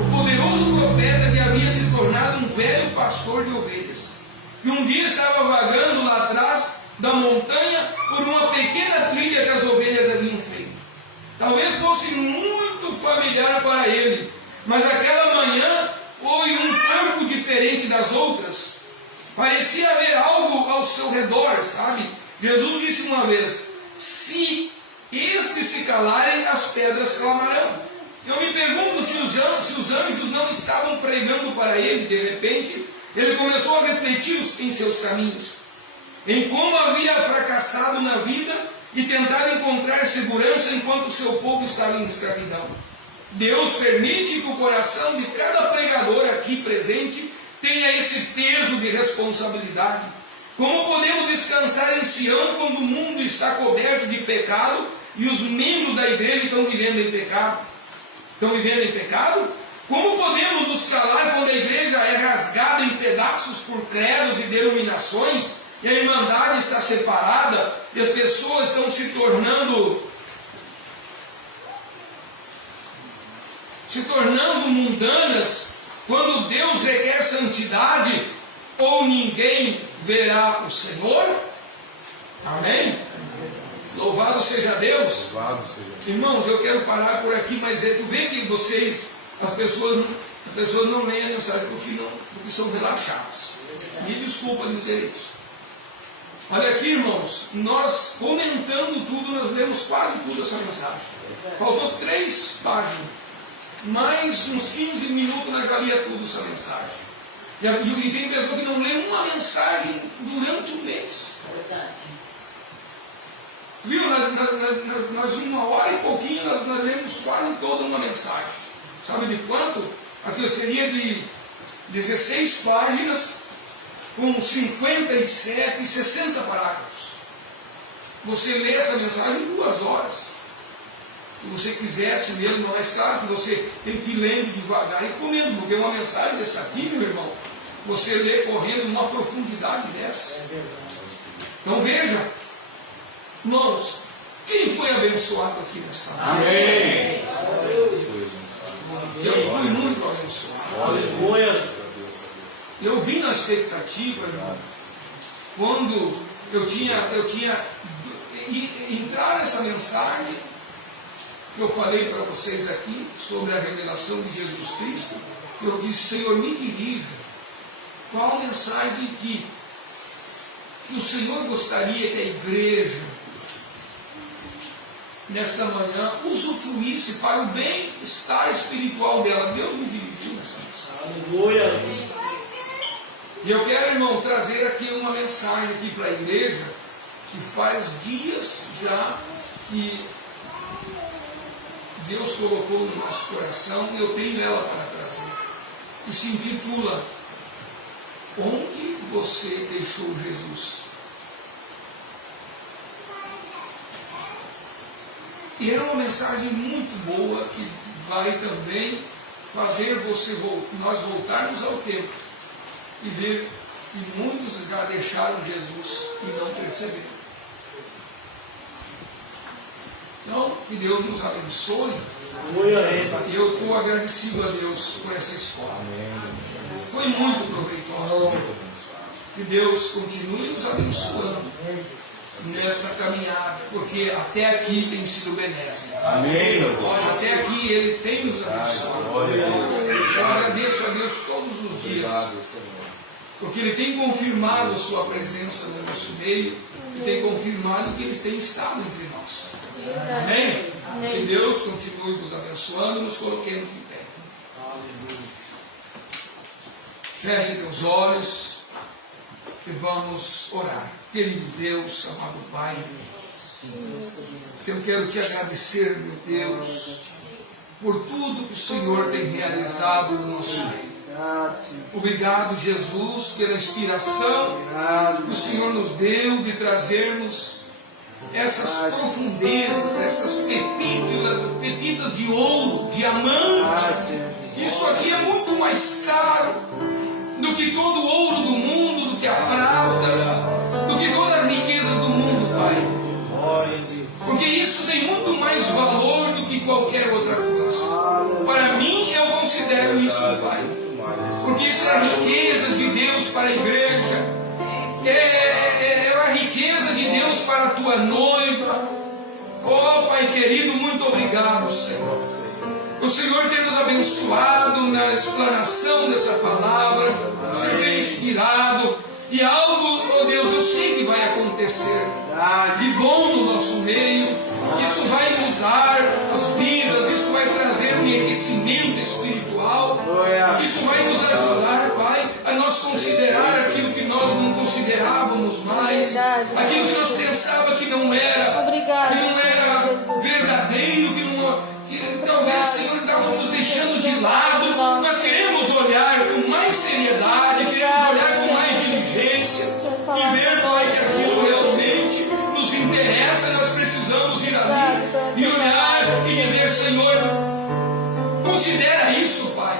o poderoso profeta, que havia se tornado um velho pastor de ovelhas, que um dia estava vagando lá atrás da montanha por uma pequena trilha que as ovelhas haviam feito. Talvez fosse muito familiar para ele, mas aquela manhã foi um pouco diferente das outras. Parecia haver algo ao seu redor, sabe? Jesus disse uma vez: se estes se calarem, as pedras clamarão. Eu me pergunto se os anjos não estavam pregando para ele. De repente, ele começou a refletir em seus caminhos, em como havia fracassado na vida e tentado encontrar segurança enquanto o seu povo estava em escravidão. Deus permite que o coração de cada pregador aqui presente tenha esse peso de responsabilidade. Como podemos descansar em Sião quando o mundo está coberto de pecado e os membros da igreja estão vivendo em pecado? Como podemos nos calar quando a igreja é rasgada em pedaços por credos e denominações, e a irmandade está separada, e as pessoas estão se tornando mundanas, quando Deus requer santidade, ou ninguém verá o Senhor? Amém? Louvado seja Deus. Louvado seja. Irmãos, eu quero parar por aqui, mas tu vê que as pessoas não leem a mensagem porque são relaxadas. Me desculpa dizer isso. Olha aqui, irmãos, nós comentando tudo, nós lemos quase tudo essa mensagem. Faltou 3 páginas. mais uns 15 minutos nós já lia tudo essa mensagem. E tem pessoa que não lê uma mensagem durante um mês. Viu? Nós 1 hora e pouquinho, nós lemos quase toda uma mensagem. Sabe de quanto? Aquilo seria de 16 páginas, com 57 e 60 parágrafos. Você lê essa mensagem em 2 horas. Se você quisesse mesmo, mas claro que você tem que ir lendo devagar e comendo, porque uma mensagem dessa aqui, meu irmão, você lê correndo numa profundidade dessa. Então veja, irmãos, quem foi abençoado aqui nesta noite? Amém. Eu fui muito abençoado. Eu vim na expectativa, irmão, quando eu tinha entrar nessa mensagem que eu falei para vocês aqui sobre a revelação de Jesus Cristo. Eu disse: Senhor, me dirija, qual a mensagem que o Senhor gostaria que a igreja nesta manhã usufruísse para o bem-estar espiritual dela. Deus me dirigiu nessa mensagem. Aleluia. E eu quero, irmão, trazer aqui uma mensagem aqui para a igreja, que faz dias já que Deus colocou no nosso coração, e eu tenho ela para trazer. E se intitula: Onde você deixou Jesus? E é uma mensagem muito boa que vai também fazer nós voltarmos ao tempo e ver que muitos já deixaram Jesus e não perceberam. Então, que Deus nos abençoe. E eu estou agradecido a Deus por essa escola. Foi muito proveitosa. Que Deus continue nos abençoando nessa caminhada, porque até aqui tem sido benéfico. Amém. Até aqui Ele tem nos abençoado. Eu agradeço a Deus todos os dias, porque Ele tem confirmado a sua presença no nosso meio, e tem confirmado que Ele tem estado entre nós. Amém? Que Deus continue nos abençoando, nos coloquemos em pé. Feche teus olhos e vamos orar. Querido Deus, amado Pai, eu quero te agradecer, meu Deus, por tudo que o Senhor tem realizado no nosso meio. Obrigado, Jesus, pela inspiração que o Senhor nos deu de trazermos essas profundezas, essas pepitas de ouro, diamante. Isso aqui é muito mais caro do que todo o ouro do mundo, do que a prata, do que todas as riquezas do mundo, Pai. Porque isso tem muito mais valor do que qualquer outra coisa. Para mim, eu considero isso, Pai. Porque isso é a riqueza de Deus para a igreja. É a riqueza de Deus para a tua noiva. Oh, Pai querido, muito obrigado, Senhor. O Senhor tem nos abençoado na explanação dessa palavra. O Senhor tem inspirado. E algo, oh Deus, eu sei que vai acontecer de bom no nosso meio. Isso vai mudar as vidas. Isso vai trazer um enriquecimento espiritual. Isso vai nos ajudar, Pai, a nós considerar aquilo que nós não considerávamos mais. Aquilo que nós pensávamos que não era verdadeiro, que talvez, Senhor, estávamos deixando de lado. Nós queremos olhar com mais seriedade, queremos olhar com mais diligência e ver, Pai, que aquilo realmente nos interessa. Nós precisamos ir ali e olhar e dizer: Senhor, considera isso, Pai.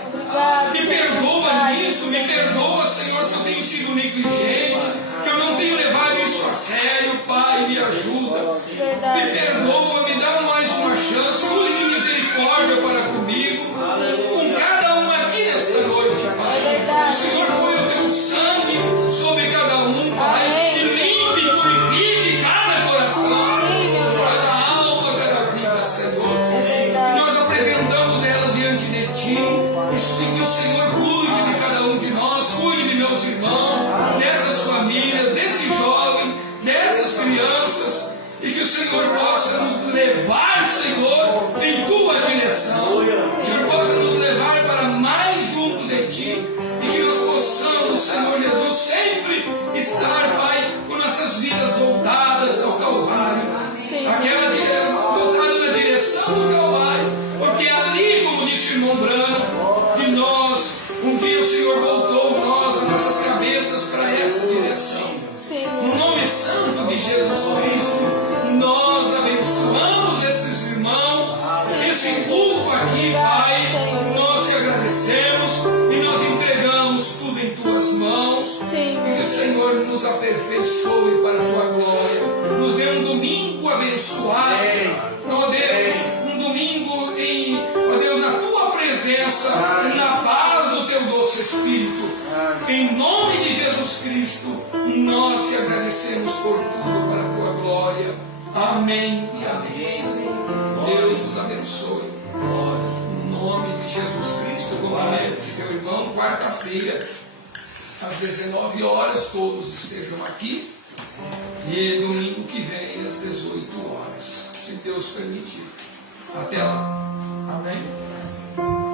Me perdoa nisso, me perdoa, Senhor, se eu tenho sido negligente, que eu não tenho levado isso a sério, Pai, me ajuda. Me perdoa, me dá mais uma chance, use de misericórdia para comigo, com cada um aqui nesta noite, Pai. O Senhor põe o teu sangue sobre cada um, Pai, e limpe e purifique cada coração, cada alma, cada vida, Senhor. E nós apresentamos elas diante de Ti, e que o Senhor cuide de cada um de nós, cuide de meus irmãos, dessas famílias, desse jovem, dessas crianças, e que o Senhor possa nos levar, Senhor, em tua direção. Que o Senhor possa nos levar para mais junto de ti. E que nós possamos, Senhor Jesus, sempre estar, Pai, com nossas vidas voltadas ao Calvário. Voltado na direção do Calvário. Porque ali, como disse o irmão Branco, que nós, um dia o Senhor voltou as nossas cabeças para essa direção. No nome santo de Jesus Cristo, nós abençoamos esses irmãos, esse culto aqui, Pai. Nós te agradecemos e nós entregamos tudo em tuas mãos. E que o Senhor nos aperfeiçoe para a tua glória. Nos dê um domingo abençoado. Ó Deus, um domingo ó Deus, na tua presença, na paz do teu doce Espírito. Em nome de Jesus Cristo, nós te agradecemos por tudo para a tua glória. Amém e amém. Deus nos abençoe. No nome de Jesus Cristo, cumprimento de teu irmão, quarta-feira, às 19 horas, todos estejam aqui. E domingo que vem, às 18 horas, se Deus permitir. Até lá. Amém.